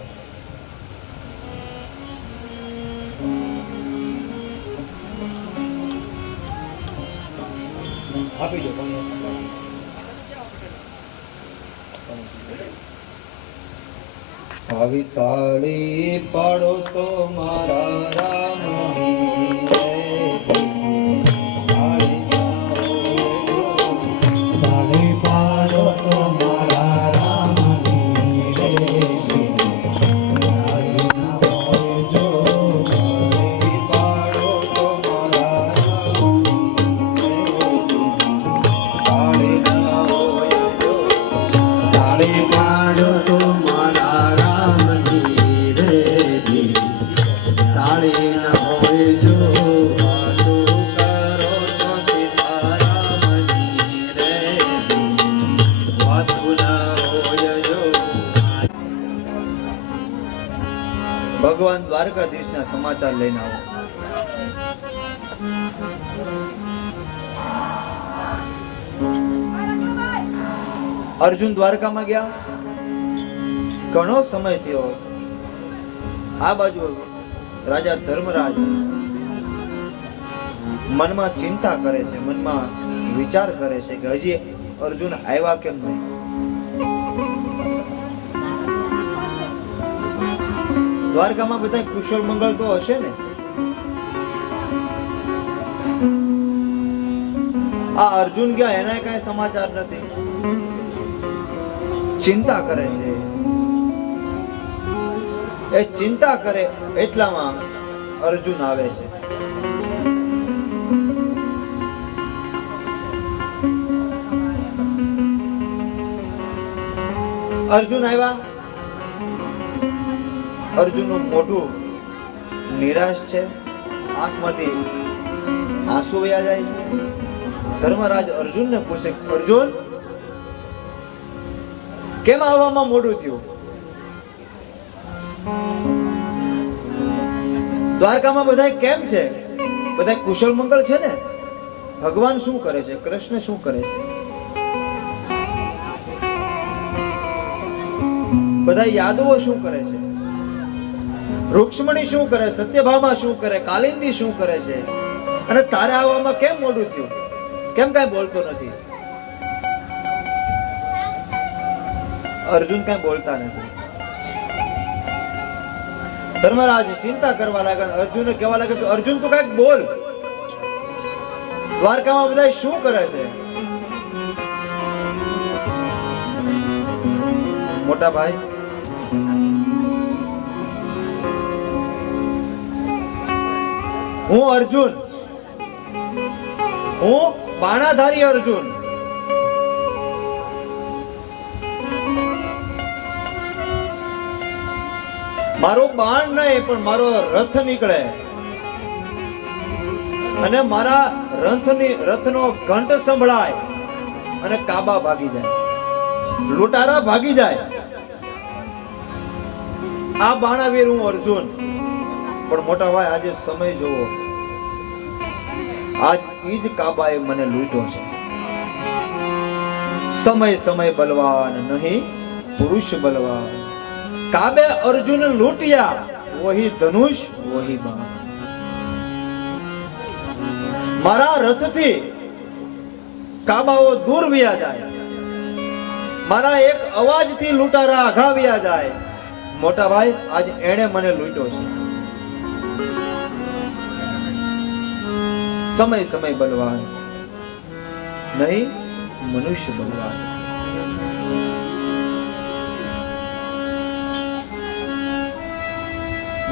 આપી દો આવી તાળી પાડો તો મારા રામની તાળી પાડો તો મારા રામની ભગવાન દ્વારકાધીશના સમાચાર લઈને આવો. અર્જુન દ્વારકામાં ગયા. ઘણો સમય થયો. આ બાજુ રાજા ધર્મરાજ મનમાં ચિંતા કરે છે, મનમાં વિચાર કરે છે કે હજી અર્જુન આવ્યા કેમ નહીં. દ્વારકામાં બધા કુશળ મંગળ તો હશે ને. આ અર્જુન ગયા એના કઈ સમાચાર નથી. ચિંતા કરે છે. એ ચિંતા કરે એટલામાં અર્જુન આવે છે. અર્જુન આવ્યા. અર્જુનનું મોઢું નિરાશ છે, આંખમાંથી આંસુ વહ્યા જાય છે. ધર્મરાજ અર્જુનને પૂછે, અર્જુન કેમ આવવામાં મોડું થયું? દ્વારકામાં બધા કેમ છે? બધા કુશળ મંગળ છે ને? ભગવાન શું કરે છે? કૃષ્ણ શું કરે છે? બધા યાદવો શું કરે છે? રૂક્ષ્મણી શું કરે? સત્યભામા શું કરે? કાલિંદી શું કરે છે? અને તારે આવવામાં કેમ મોડું થયું? કેમ કઈ બોલતો નથી? અર્જુન કઈ બોલતા નથી. ધર્મરાજ ચિંતા કરવા લાગ્યા. અર્જુનને કહેવા લાગ્યા કે અર્જુન તું કઈક બોલ, દ્વારકામાં બધા શું કરે છે? મોટા ભાઈ, હું અર્જુન, હું બાણાધારી અર્જુન, મારો બાણ નહીં પણ મારો રથ નીકળે અને મારા રથનો ઘંટ સંભળાય અને કાબા ભાગી જાય, લૂંટારા ભાગી જાય. આ બાણાવીર હું અર્જુન. પણ મોટા ભાઈ, આજે સમય જોવો, આજ ઈ જ કાબાએ મને લૂંટ્યો છે. સમય સમય બલવાન નહીં પુરુષ બલવાન. કાબે અર્જુન લૂંટિયા, વહી ધનુષ વહી બાણ. મારા રથથી કાબાઓ દૂર વ્યા જાય, મારા એક અવાજથી લૂંટારા આઘા વ્યા જાય. મોટા ભાઈ, આજ એણે મને લૂંટ્યો છે. સમય સમય બલવાન નહીં મનુષ્ય બલવાન.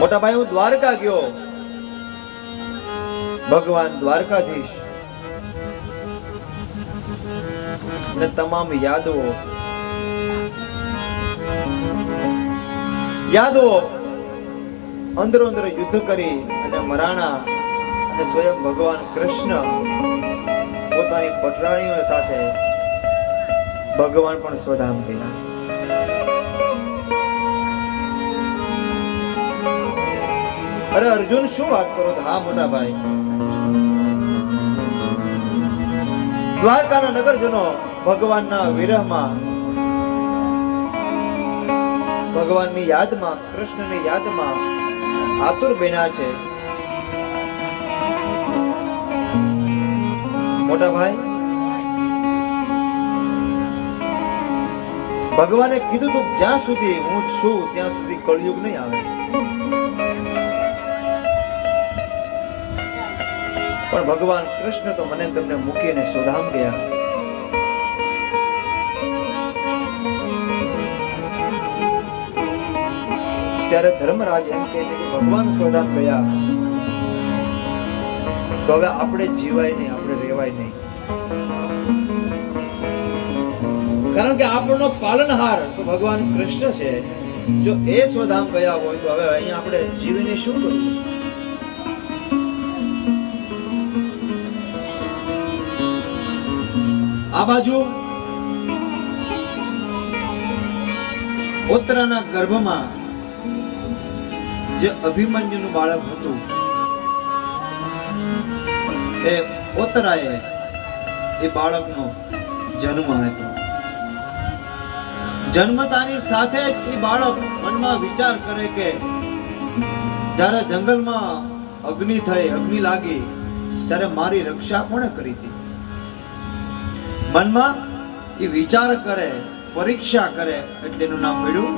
મોટા ભાઈ, હું દ્વારકા ગયો. ભગવાન દ્વારકાધીશ ને તમામ યાદવો અંદરો અંદર યુદ્ધ કરી અને મરાણા અને સ્વયં ભગવાન કૃષ્ણ પોતાની પટરાણીઓ સાથે ભગવાન પણ સ્વધામ ગયા. અરે અર્જુન, શું વાત કરો? હા મોટા ભાઈ, દ્વારકાના નગરજનો ભગવાનના વિરહમાં, ભગવાનની યાદમાં, કૃષ્ણની યાદમાં આતુર બન્યા છે. મોટા ભાઈ, ભગવાને કીધું તું જ્યાં સુધી હું છું ત્યાં સુધી કળયુગ નહીં આવે. પણ ભગવાન કૃષ્ણ તો મને તમને મૂકીને સોધામ ગયા. ત્યારે ધર્મરાજ એમ કહે છે કે ભગવાન સોધામ ગયા તો હવે આપણે જીવાય નહીં, આપણે રહેવાય નહીં. કારણ કે આપણનો પાલનહાર તો ભગવાન કૃષ્ણ છે. જો એ સ્વધામ ગયા હોય તો હવે અહીંયા આપણે જીવીને શું કરવું? આ બાજુ ઉત્તરાના ગર્ભમાં જે અભિમન્યુનું બાળક હતું એ ઉત્તરાએ એ બાળકનો જન્મ આપ્યો. જન્મતાની સાથે જ એ બાળક મનમાં વિચાર કરે કે જ્યારે જંગલમાં અગ્નિ થઈ, અગ્નિ લાગી, ત્યારે મારી રક્ષા કોણે કરી હતી? મનમાં એ વિચાર કરે, પરીક્ષા કરે, એટલે એનું નામ પડ્યું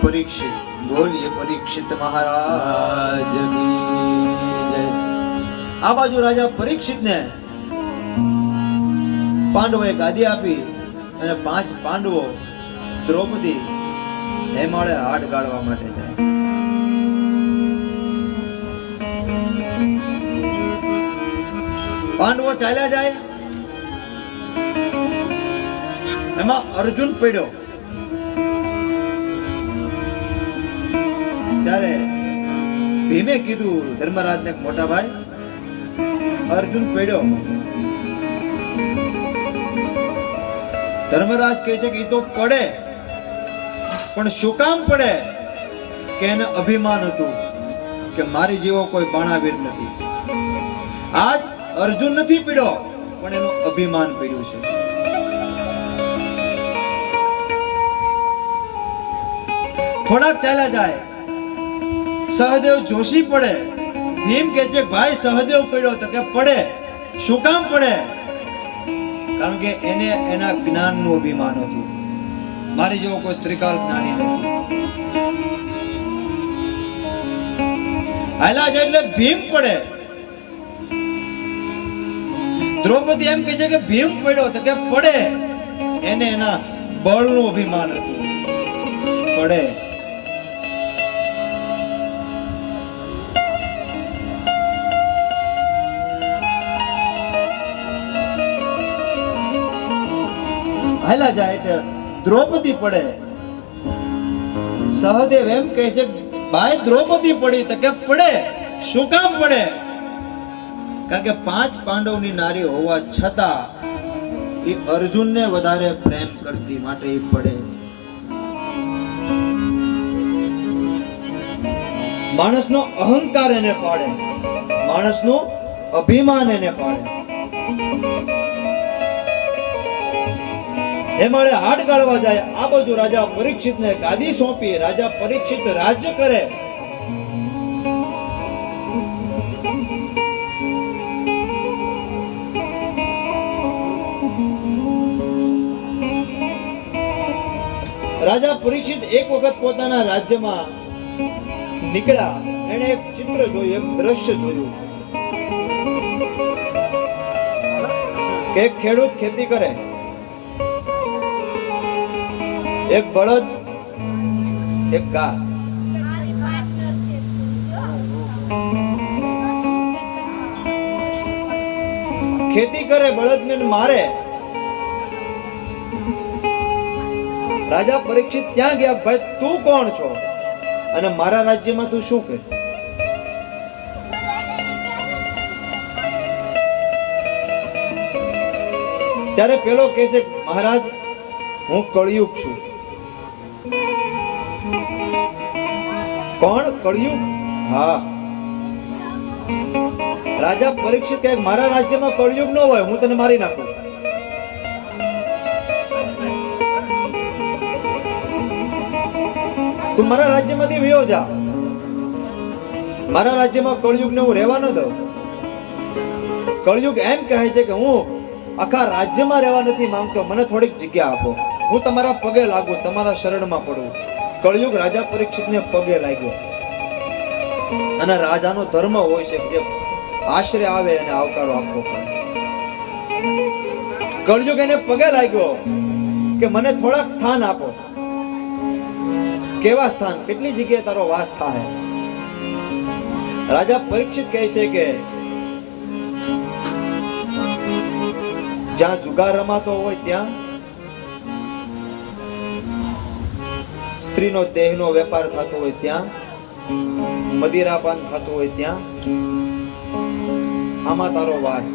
પરીક્ષિત. બોલીએ પરીક્ષિત મહારાજ કી જય. આ બાજુ રાજા પરીક્ષિતને પાંડવોએ ગાદી આપી અને 5 પાંડવો દ્રૌપદી હેમાળે હાડ ગાળવા માટે જાય. પાંડવો ચાલ્યા જાય, એમાં અર્જુન પડ્યો. ત્યારે ભીમે કીધું ધર્મરાજને, મોટા ભાઈ અર્જુન પડ્યો. ધર્મરાજ કહે છે કે એ તો પડે, પણ શું કામ પડે? કે એને અભિમાન હતું કે મારી જેવો કોઈ બાણાવીર નથી. આજ અર્જુન નથી પીડ્યો, પણ એનું અભિમાન પીડ્યું છે. થોડાક ચાલ્યા જાય, સહદેવ જોશી પડે. ભીમ કહે છે ભાઈ સહદેવ પડ્યો, તો કે પડે. શું કામ પડે? કારણ કે એને એના જ્ઞાનનું અભિમાન હતું. મારી જેવો કોઈ ત્રિકાલ જ્ઞાની નથી. હાલા છે એટલે ભીમ પડે. દ્રૌપદી એમ કહે છે કે ભીમ પડ્યો, તો કે પડે. એને એના બળનું અભિમાન હતું. પડે. હાલા જાય એટલે દ્રૌપદી પડે. સહદેવ એમ કહે છે ભાઈ દ્રૌપદી પડી, તો કે પડે. શું કામ પડે? કારણ કે 5 પાંડવની નારી હોવા છતાં એ અર્જુનને વધારે પ્રેમ કરતી, માટે એ પડે. માણસનો અહંકાર એને પાડે, માણસનું અભિમાન એને પાડે. એ મળે હાડ ગાળવા જાય. આ બાજુ રાજા પરીક્ષિતને ગાદી સોંપી. રાજા પરીક્ષિત રાજ્ય કરે. રાજા પરીક્ષિત એક વખત પોતાના રાજ્યમાં નીકળ્યા. એને એક ચિત્ર જોયું, એક દ્રશ્ય જોયું કે એક ખેડૂત ખેતી કરે. એક બળદ, એક ગા. ખેતી કરે, બળદને મારે. રાજા પરીક્ષિત ત્યાં ગયા, ભાઈ તું કોણ છો અને મારા રાજ્યમાં તું શું કરે? ત્યારે પેલો કહે છે મહારાજ હું કળિયુગ છું. કોણ? કળિયુગ? હા. રાજા પરીક્ષિત કહે મારા રાજ્યમાં કળિયુગ ન હોય, હું તને મારી નાખું. તું મારા રાજ્યમાંથી વયો જા. મારા રાજ્યમાં કળિયુગને હું રહેવા ન દઉં. કળિયુગ એમ કહે છે કે હું આખા રાજ્યમાં રહેવા નથી માંગતો, મને થોડીક જગ્યા આપો, હું તમારા પગે લાગુ, તમારા શરણમાં પડું. કળિયુગ રાજા પરીક્ષિતને પગે લાગ્યો. અને રાજાનો ધર્મ હોય છે કે જે આશરે આવે અને આવકારો આપવો પડે. કળિયુગ એને પગે લાગ્યો કે મને થોડાક સ્થાન આપો. કેવા સ્થાન? કેટલી જગ્યાએ તારો વાસ થાય? રાજા પરીક્ષિત કહે છે કે જ્યાં જુગાર રમાતો હોય ત્યાં, સ્ત્રીનો દેહનો વેપાર થતો હોય ત્યાં, મદિરાપાન થતું હોય ત્યાં, આમાં તારો વાસ.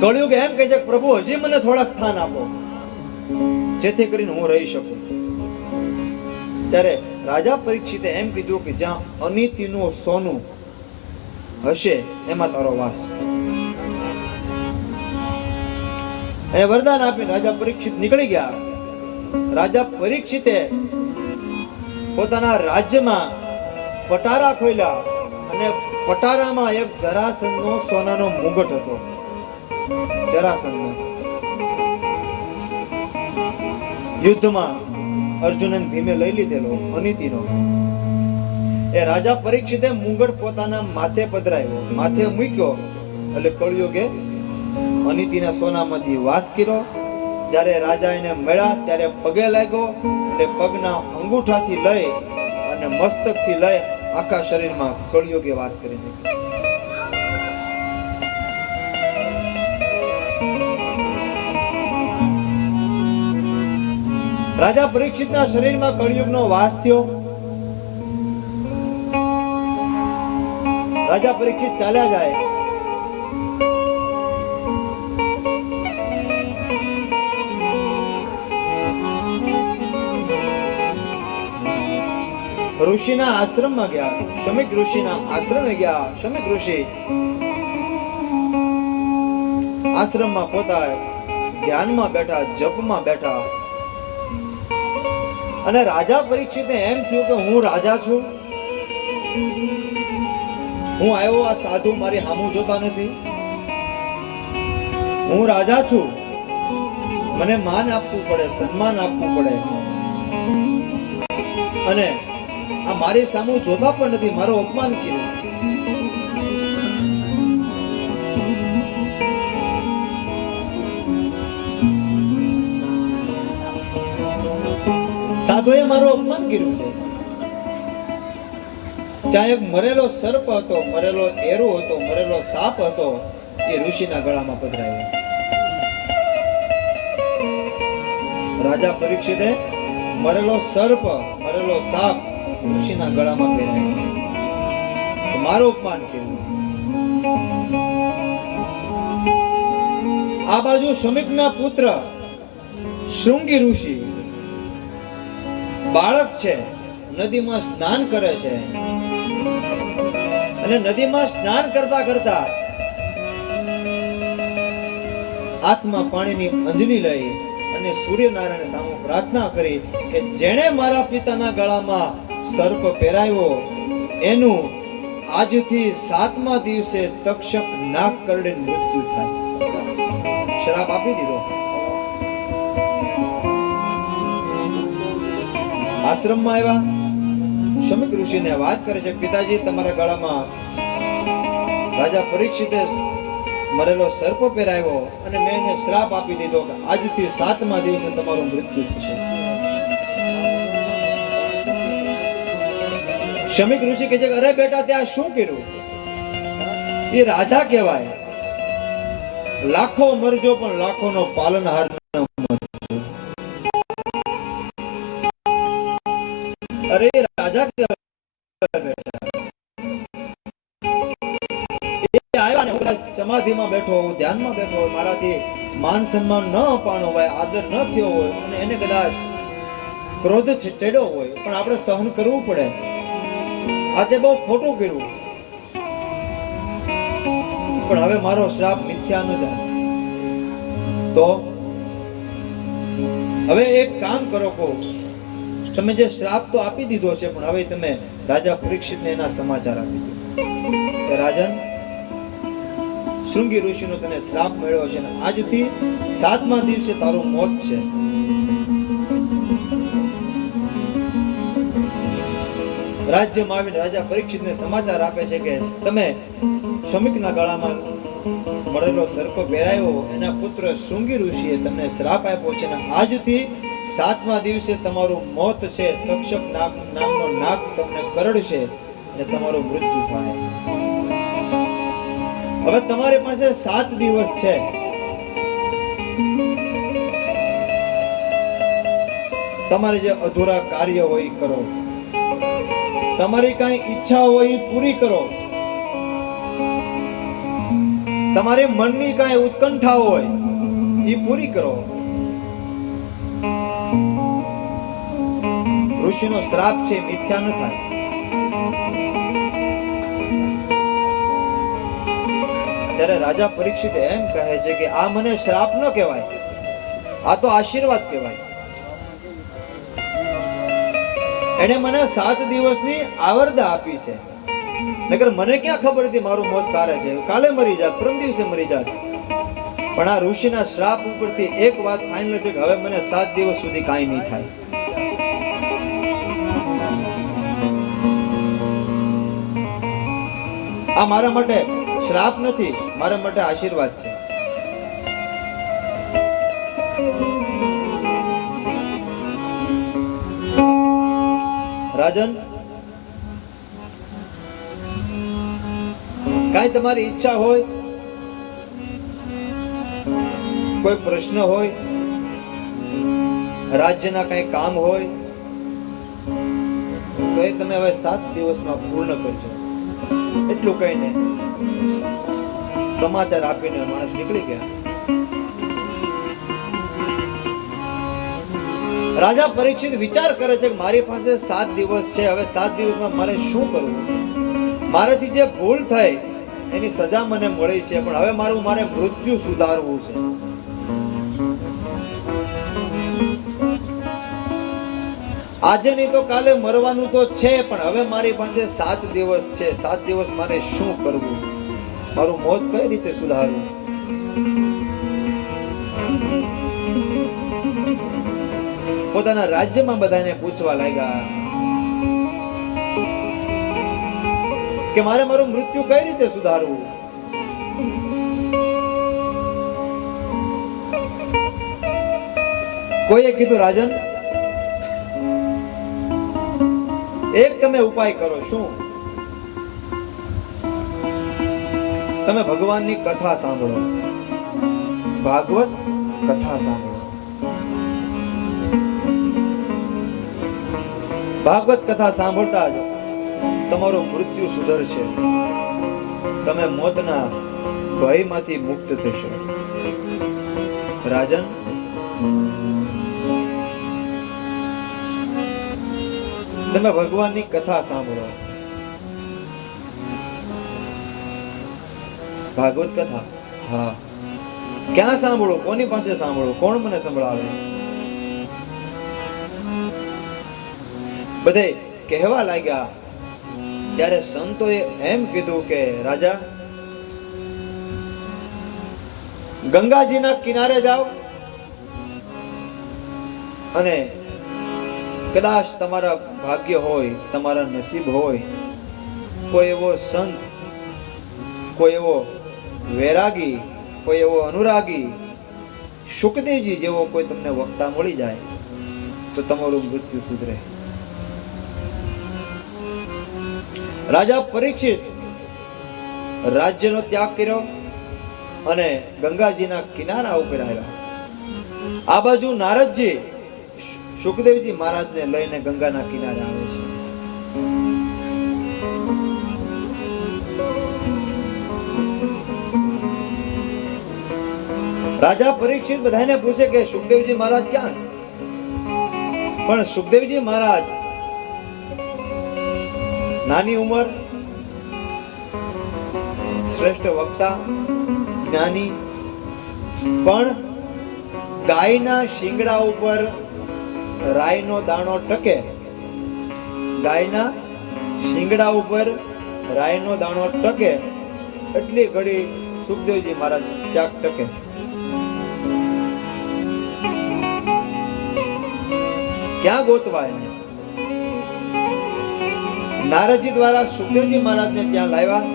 કળિયુગ એમ કહે છે પ્રભુ હજી મને થોડાક સ્થાન આપો જેથી કરીને હું રહી શકું. ત્યારે રાજા પરીક્ષિતે એમ કીધું કે જ્યાં અનિતિનું સોનું હશે એમાં તારો વાસ. એ વરદાન આપીને રાજા પરીક્ષિત નીકળી ગયા. રાજા પરીક્ષિતે પોતાના રાજ્યમાં પટારા ખોલ્યા અને પટારામાં એક જરાસંધનો સોનાનો મુગટ હતો. જરાસંધનો યુદ્ધમાં અર્જુન અને ભીમે લઈ લીધેલો અનિતિનો. એ રાજા પરીક્ષિતે મુગટ પોતાના માથે પધરાવ્યો, માથે મૂક્યો. એટલે કળિયુગે અનિતિના સોનામાંથી વાસ કર્યો. જ્યારે રાજા એને મળ્યા ત્યારે પગે લાગ્યો. એટલે પગના અંગૂઠાથી લઈ અને મસ્તકથી લઈ આખા શરીરમાં કળિયુગે વાસ કરી નાખ્યો. રાજા પરીક્ષિતના શરીરમાં કળિયુગનો વાસ થયો. રાજા પરીક્ષિત ચાલ્યા જાય. ઋષિના આશ્રમમાં ગયા. શમિક ઋષિના આશ્રમે ગયા. શમિક ઋષિ આશ્રમમાં પોતા ધ્યાનમાં બેઠા, જપમાં બેઠા. અને રાજા પરીક્ષિતને એમ થયું કે હું રાજા છું. હું આવ્યો, આ સાધુ મારી સામું જોતા નથી. હું રાજા છું, મને માન આપવું પડે, સન્માન આપવું પડે. અને આ મારી સામું જોતા પણ નથી, મારો અપમાન કર્યું. સાધુએ મારું અપમાન કર્યું છે. ચાહે એક મરેલો સર્પ હતો, મરેલો એરો હતો, મરેલો સાપ હતો, એ ઋષિના ગળામાં પધરાયો. રાજા પરીક્ષિતે મરેલો સર્પ, મરેલો સાપ ઋષિના ગળામાં પહેરાયો. મારું અપમાન કર્યું. આ બાજુ શમિકના પુત્ર શૃંગી ઋષિ બાળક છે, નદીમાં સ્નાન કરે છે. અને નદીમાં સ્નાન કરતા કરતા હાથમાં પાણીની અંજલી લઈ અને સૂર્યનારાયણ સામે પ્રાર્થના કરી કે જેણે મારા પિતાના ગળામાં સર્પ પહેરાવ્યો એનું આજથી 7મા દિવસે તક્ષક નાક કરડે મૃત્યુ થાય. શ્રાપ આપી દીધો. આશ્રમમાં આવ્યા. શમિક ઋષિને વાત કરે છે, પિતાજી તમારા ગળામાં રાજા પરીક્ષિતે મરેલો સર્પ પહેરાવ્યો અને મેં એને શ્રાપ આપી દીધો કે આજથી 7મા દિવસે તમારું મૃત્યુ થશે. શમિક ઋષિ કહે છે કે અરે બેટા ત્યાં શું કર્યું? એ રાજા કહેવાય. લાખો મરજો પણ લાખોનો પાલનહાર ન મરજો. અરે રાજા કહેવાય બેટા. એ આવ્યા ને સમાધિમાં બેઠો, ધ્યાનમાં બેઠો હોય, મારાથી માન સન્માન ન અપાણો હોય, આદર ન થયો હોય અને એને કદાચ ક્રોધ ચડ્યો હોય, પણ આપણે સહન કરવું પડે. આ તે બહુ ખોટું કર્યું, પણ હવે મારો શ્રાપ મિથ્યા ન જાય. તો હવે એક કામ કરો, કો તમે જે શ્રાપ તો આપી દીધો છે, પણ હવે તમે રાજા પરીક્ષિતને એના સમાચાર આપી દો કે રાજન, શૃંગી ઋષિનો તને શ્રાપ મળ્યો છે અને આજથી 7મા દિવસે તારું મોત છે. રાજ્યમાં આવીને રાજા પરીક્ષિતને સમાચાર આપે છે કે તમે શમિકના ગળામાં મળેલો સર્પ પહેરાયો, એના પુત્ર શૃંગી ઋષિએ તમને શ્રાપ આપ્યો છે અને આજથી 7મા દિવસે તમારું મોત છે. તક્ષક નામનો નાગ તમને કરડશે અને તમારું મૃત્યુ થાય. હવે તમારી પાસે 7 દિવસ છે. તમારે જે અધૂરા કાર્ય હોય એ કરો, તમારી કઈ ઈચ્છા હોય એ પૂરી કરો, તમારી મનની કઈ ઉત્કંઠા હોય એ પૂરી કરો. ઋષિનો શ્રાપ છે, મિથ્યા ન થાય. ત્યારે રાજા પરીક્ષિત એમ કહે છે કે આ મને શ્રાપ ન કહેવાય, આ તો આશીર્વાદ કહેવાય. એને મને 7 દિવસની આવરદા આપી છે, નકર મને ક્યાં ખબર હતી મારું મોત કારે છે, કાલે મરી જાત, પરમ દિવસે મરી જાત. પણ આ ઋષિના શ્રાપ ઉપરથી એક વાત ફાઇનલ છે કે હવે મને 7 દિવસ સુધી કાંઈ નહીં થાય. આ મારા માટે શ્રાપ નથી, મારા માટે આશીર્વાદ છે. રાજન, કાંઈ તમારી ઈચ્છા હોય, કોઈ પ્રશ્ન હોય રાજ્યના કઈ કામ હોય તો એ તમે હવે 7 દિવસમાં પૂર્ણ કરજો. એટલું કહીને સમાચાર આપીને માણસ નીકળી ગયા. રાજા પરીક્ષિત વિચાર કરે છે કે મારી પાસે 7 દિવસ છે, હવે 7 દિવસમાં મારે શું કરવું? મારાથી જે ભૂલ થઈ એની સજા મને મળી છે, પણ હવે મારે મૃત્યુ સુધારવું છે. આજે નહીં તો કાલે મરવાનું તો છે, પણ હવે મારી પાસે 7 દિવસ છે. 7 દિવસ મારે શું કરવું? મારું મોત કઈ રીતે સુધારવું? પોતાના રાજ્યમાં બધાને પૂછવા લાગ્યા કે મારે મારું મૃત્યુ કઈ રીતે સુધારવું? કોઈએ કીધું, રાજન, એક તમે ઉપાય કરો. શું? તમે ભગવાનની કથા સાંભળો, ભાગવત કથા સાંભળો. ભાગવત કથા સાંભળતા જ તમારું મૃત્યુ સુધરશે. તમે મોતના ભયમાંથી મુક્ત થશો. રાજન, તમે ભગવાનની કથા સાંભળો, ભાગવત કથા. હા, ક્યાં સાંભળો? કોની પાસે સાંભળો? કોણ મને સંભળાવે? બધે કહેવા લાગ્યા. ત્યારે સંતોએ એમ કીધું કે રાજા, ગંગાજીના કિનારે જાઓ અને કદાચ તમારા ભાગ્ય હોય, તમારા નસીબ હોય, કોઈ એવો સંત, કોઈ એવો વૈરાગી, કોઈ એવો અનુરાગી, શુકદેવજી જેવો કોઈ તમને વક્તા મળી જાય તો તમારું મૃત્યુ સુધરે. રાજા પરીક્ષિત રાજ્યનો ત્યાગ કર્યો અને ગંગાજીના કિનારા ઉપર આવ્યા. આ બાજુ નારદજી સુખદેવજી મહારાજને લઈને ગંગાના કિનારે આવે છે. રાજા પરીક્ષિત બધાને પૂછે કે સુખદેવજી મહારાજ ક્યાં? પણ સુખદેવજી મહારાજ નાની ઉંમર, શ્રેષ્ઠ વક્તા, જ્ઞાની, પણ ગાયના શિંગડા ઉપર રાઈનો દાણો ટકે, ગાયના શિંગડા ઉપર રાઈનો દાણો ટકે એટલી ઘડી સુખદેવજી મહારાજ ચાક ટકે. ક્યાં ગોતવા એને? નારદજી દ્વારા સુખદેવજી મહારાજને ત્યાં લાવ્યા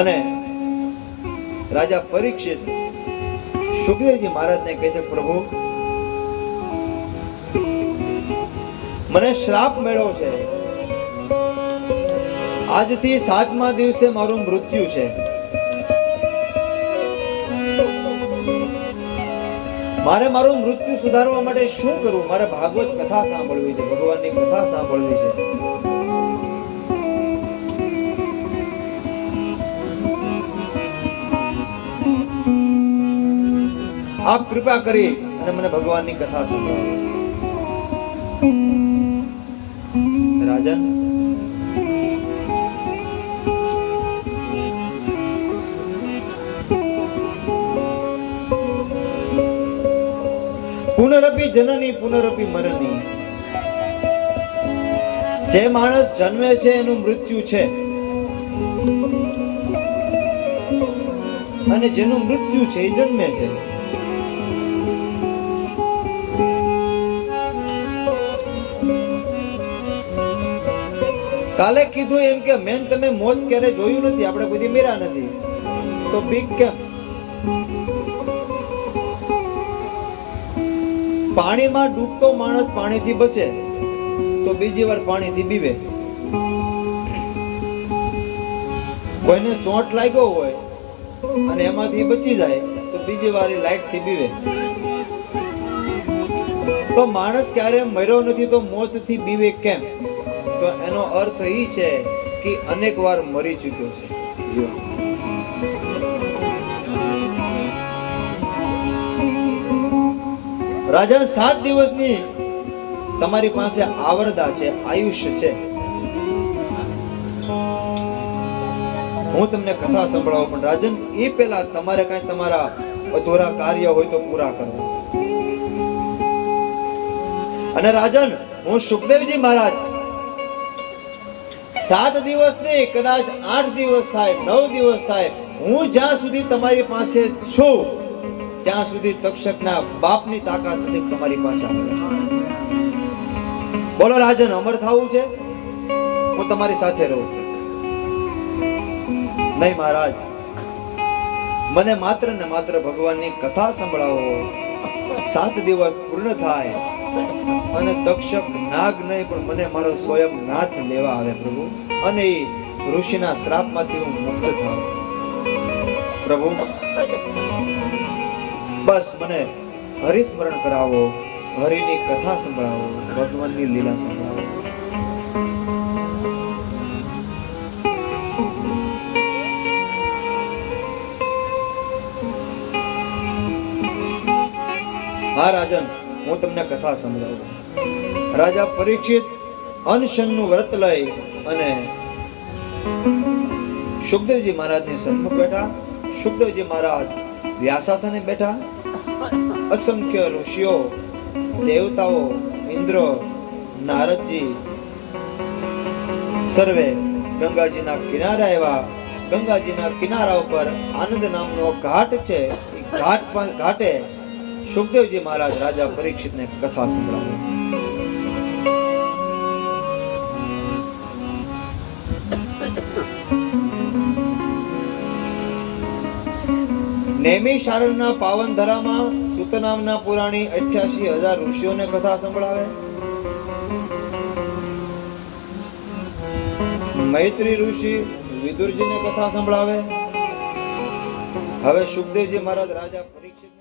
અને રાજા પરીક્ષિત સુખદેવજી મહારાજને કહે છે, પ્રભુ, મને શ્રાપ મળ્યો છે. આજથી 7મા દિવસે મારું મૃત્યુ છે. મારે મારું મૃત્યુ સુધારવા માટે શું કરવું? મારે ભાગવત કથા સાંભળવી છે, ભગવાનની કથા સાંભળવી છે. આપ કૃપા કરી અને મને ભગવાનની કથા સંભળાવો. રાજન, પુનરપી જનની પુનરપી મરણી. જે માણસ જન્મે છે એનું મૃત્યુ છે, અને જેનું મૃત્યુ છે એ જન્મે છે. કાલે કીધું એમ કે મેન તમે મોત ક્યારે જોયું નથી, આપણે બધી મેરા નથી, તો બીક કેમ? પાણીમાં ડૂબતો માણસ પાણીથી બચે તો બીજી વાર પાણીથી બીવે. કોઈને ચોટ લાગ્યો હોય અને એમાંથી બચી જાય તો બીજી વાર એ લાઈટ થી બીવે. તો માણસ ક્યારે મર્યો નથી તો મોત થી બીવે કેમ? તો એનો અર્થ એ છે કે અનેક વાર મરી ચૂક્યો છે. રાજન 7 દિવસની તમારી પાસે આવરદા છે, આયુષ્ય છે. હું તમને કથા સંભળાવું, પણ રાજન એ પહેલા તમારે કઈ તમારા અધૂરા કાર્ય હોય તો પૂરા કરવા. અને રાજન હું સુખદેવજી મહારાજ 7 દિવસ નહીં, કદાચ 8 દિવસ થાય, 9 દિવસ થાય, હું જ્યાં સુધી તમારી પાસે છું ત્યાં સુધી તક્ષકના બાપની તાકાત નથી તમારી પાસે આવે. બોલો રાજન, અમર થવું છે? હું તમારી સાથે રહું. નહીં મહારાજ, મને માત્ર ને માત્ર ભગવાનની કથા સંભળાવો. 7 દિવસ પૂર્ણ થાય અને તક્ષક નાગ નહીં પણ મને મારો સ્વયં નાથ લેવા આવે પ્રભુ, અને એ ઋષિના શ્રાપમાંથી હું મુક્ત થાઉં. પ્રભુ બસ મને હરિસ્મરણ કરાવો, હરિની કથા સંભળાવો, ભગવાનની લીલા સંભળાવો. હા રાજન, હું તમને કથા સંભળાવું. રાજા પરીક્ષિત અનશનનું વ્રત લઈ અને સુખદેવજી મહારાજની સન્મુખ બેઠા. સુખદેવજી મહારાજ વ્યાસાસને બેઠા. અસંખ્ય ઋષિઓ, દેવતાઓ, ઇન્દ્ર, નારદજી સર્વે ગંગાજીના કિનારે આવ્યા. ગંગાજીના કિનારા ઉપર આનંદ નામનો ઘાટ છે. એ ઘાટે સુખદેવજી મહારાજ રાજા પરીક્ષિતને કથા સંભળાવે. નૈમિષારણ્યના પાવન ધરામાં સૂત નામના પુરાણી 88,000 ઋષિઓને કથા સંભળાવે. મૈત્રી ઋષિ વિદુરજીને કથા સંભળાવે. હવે સુખદેવજી મહારાજ રાજા પરીક્ષિત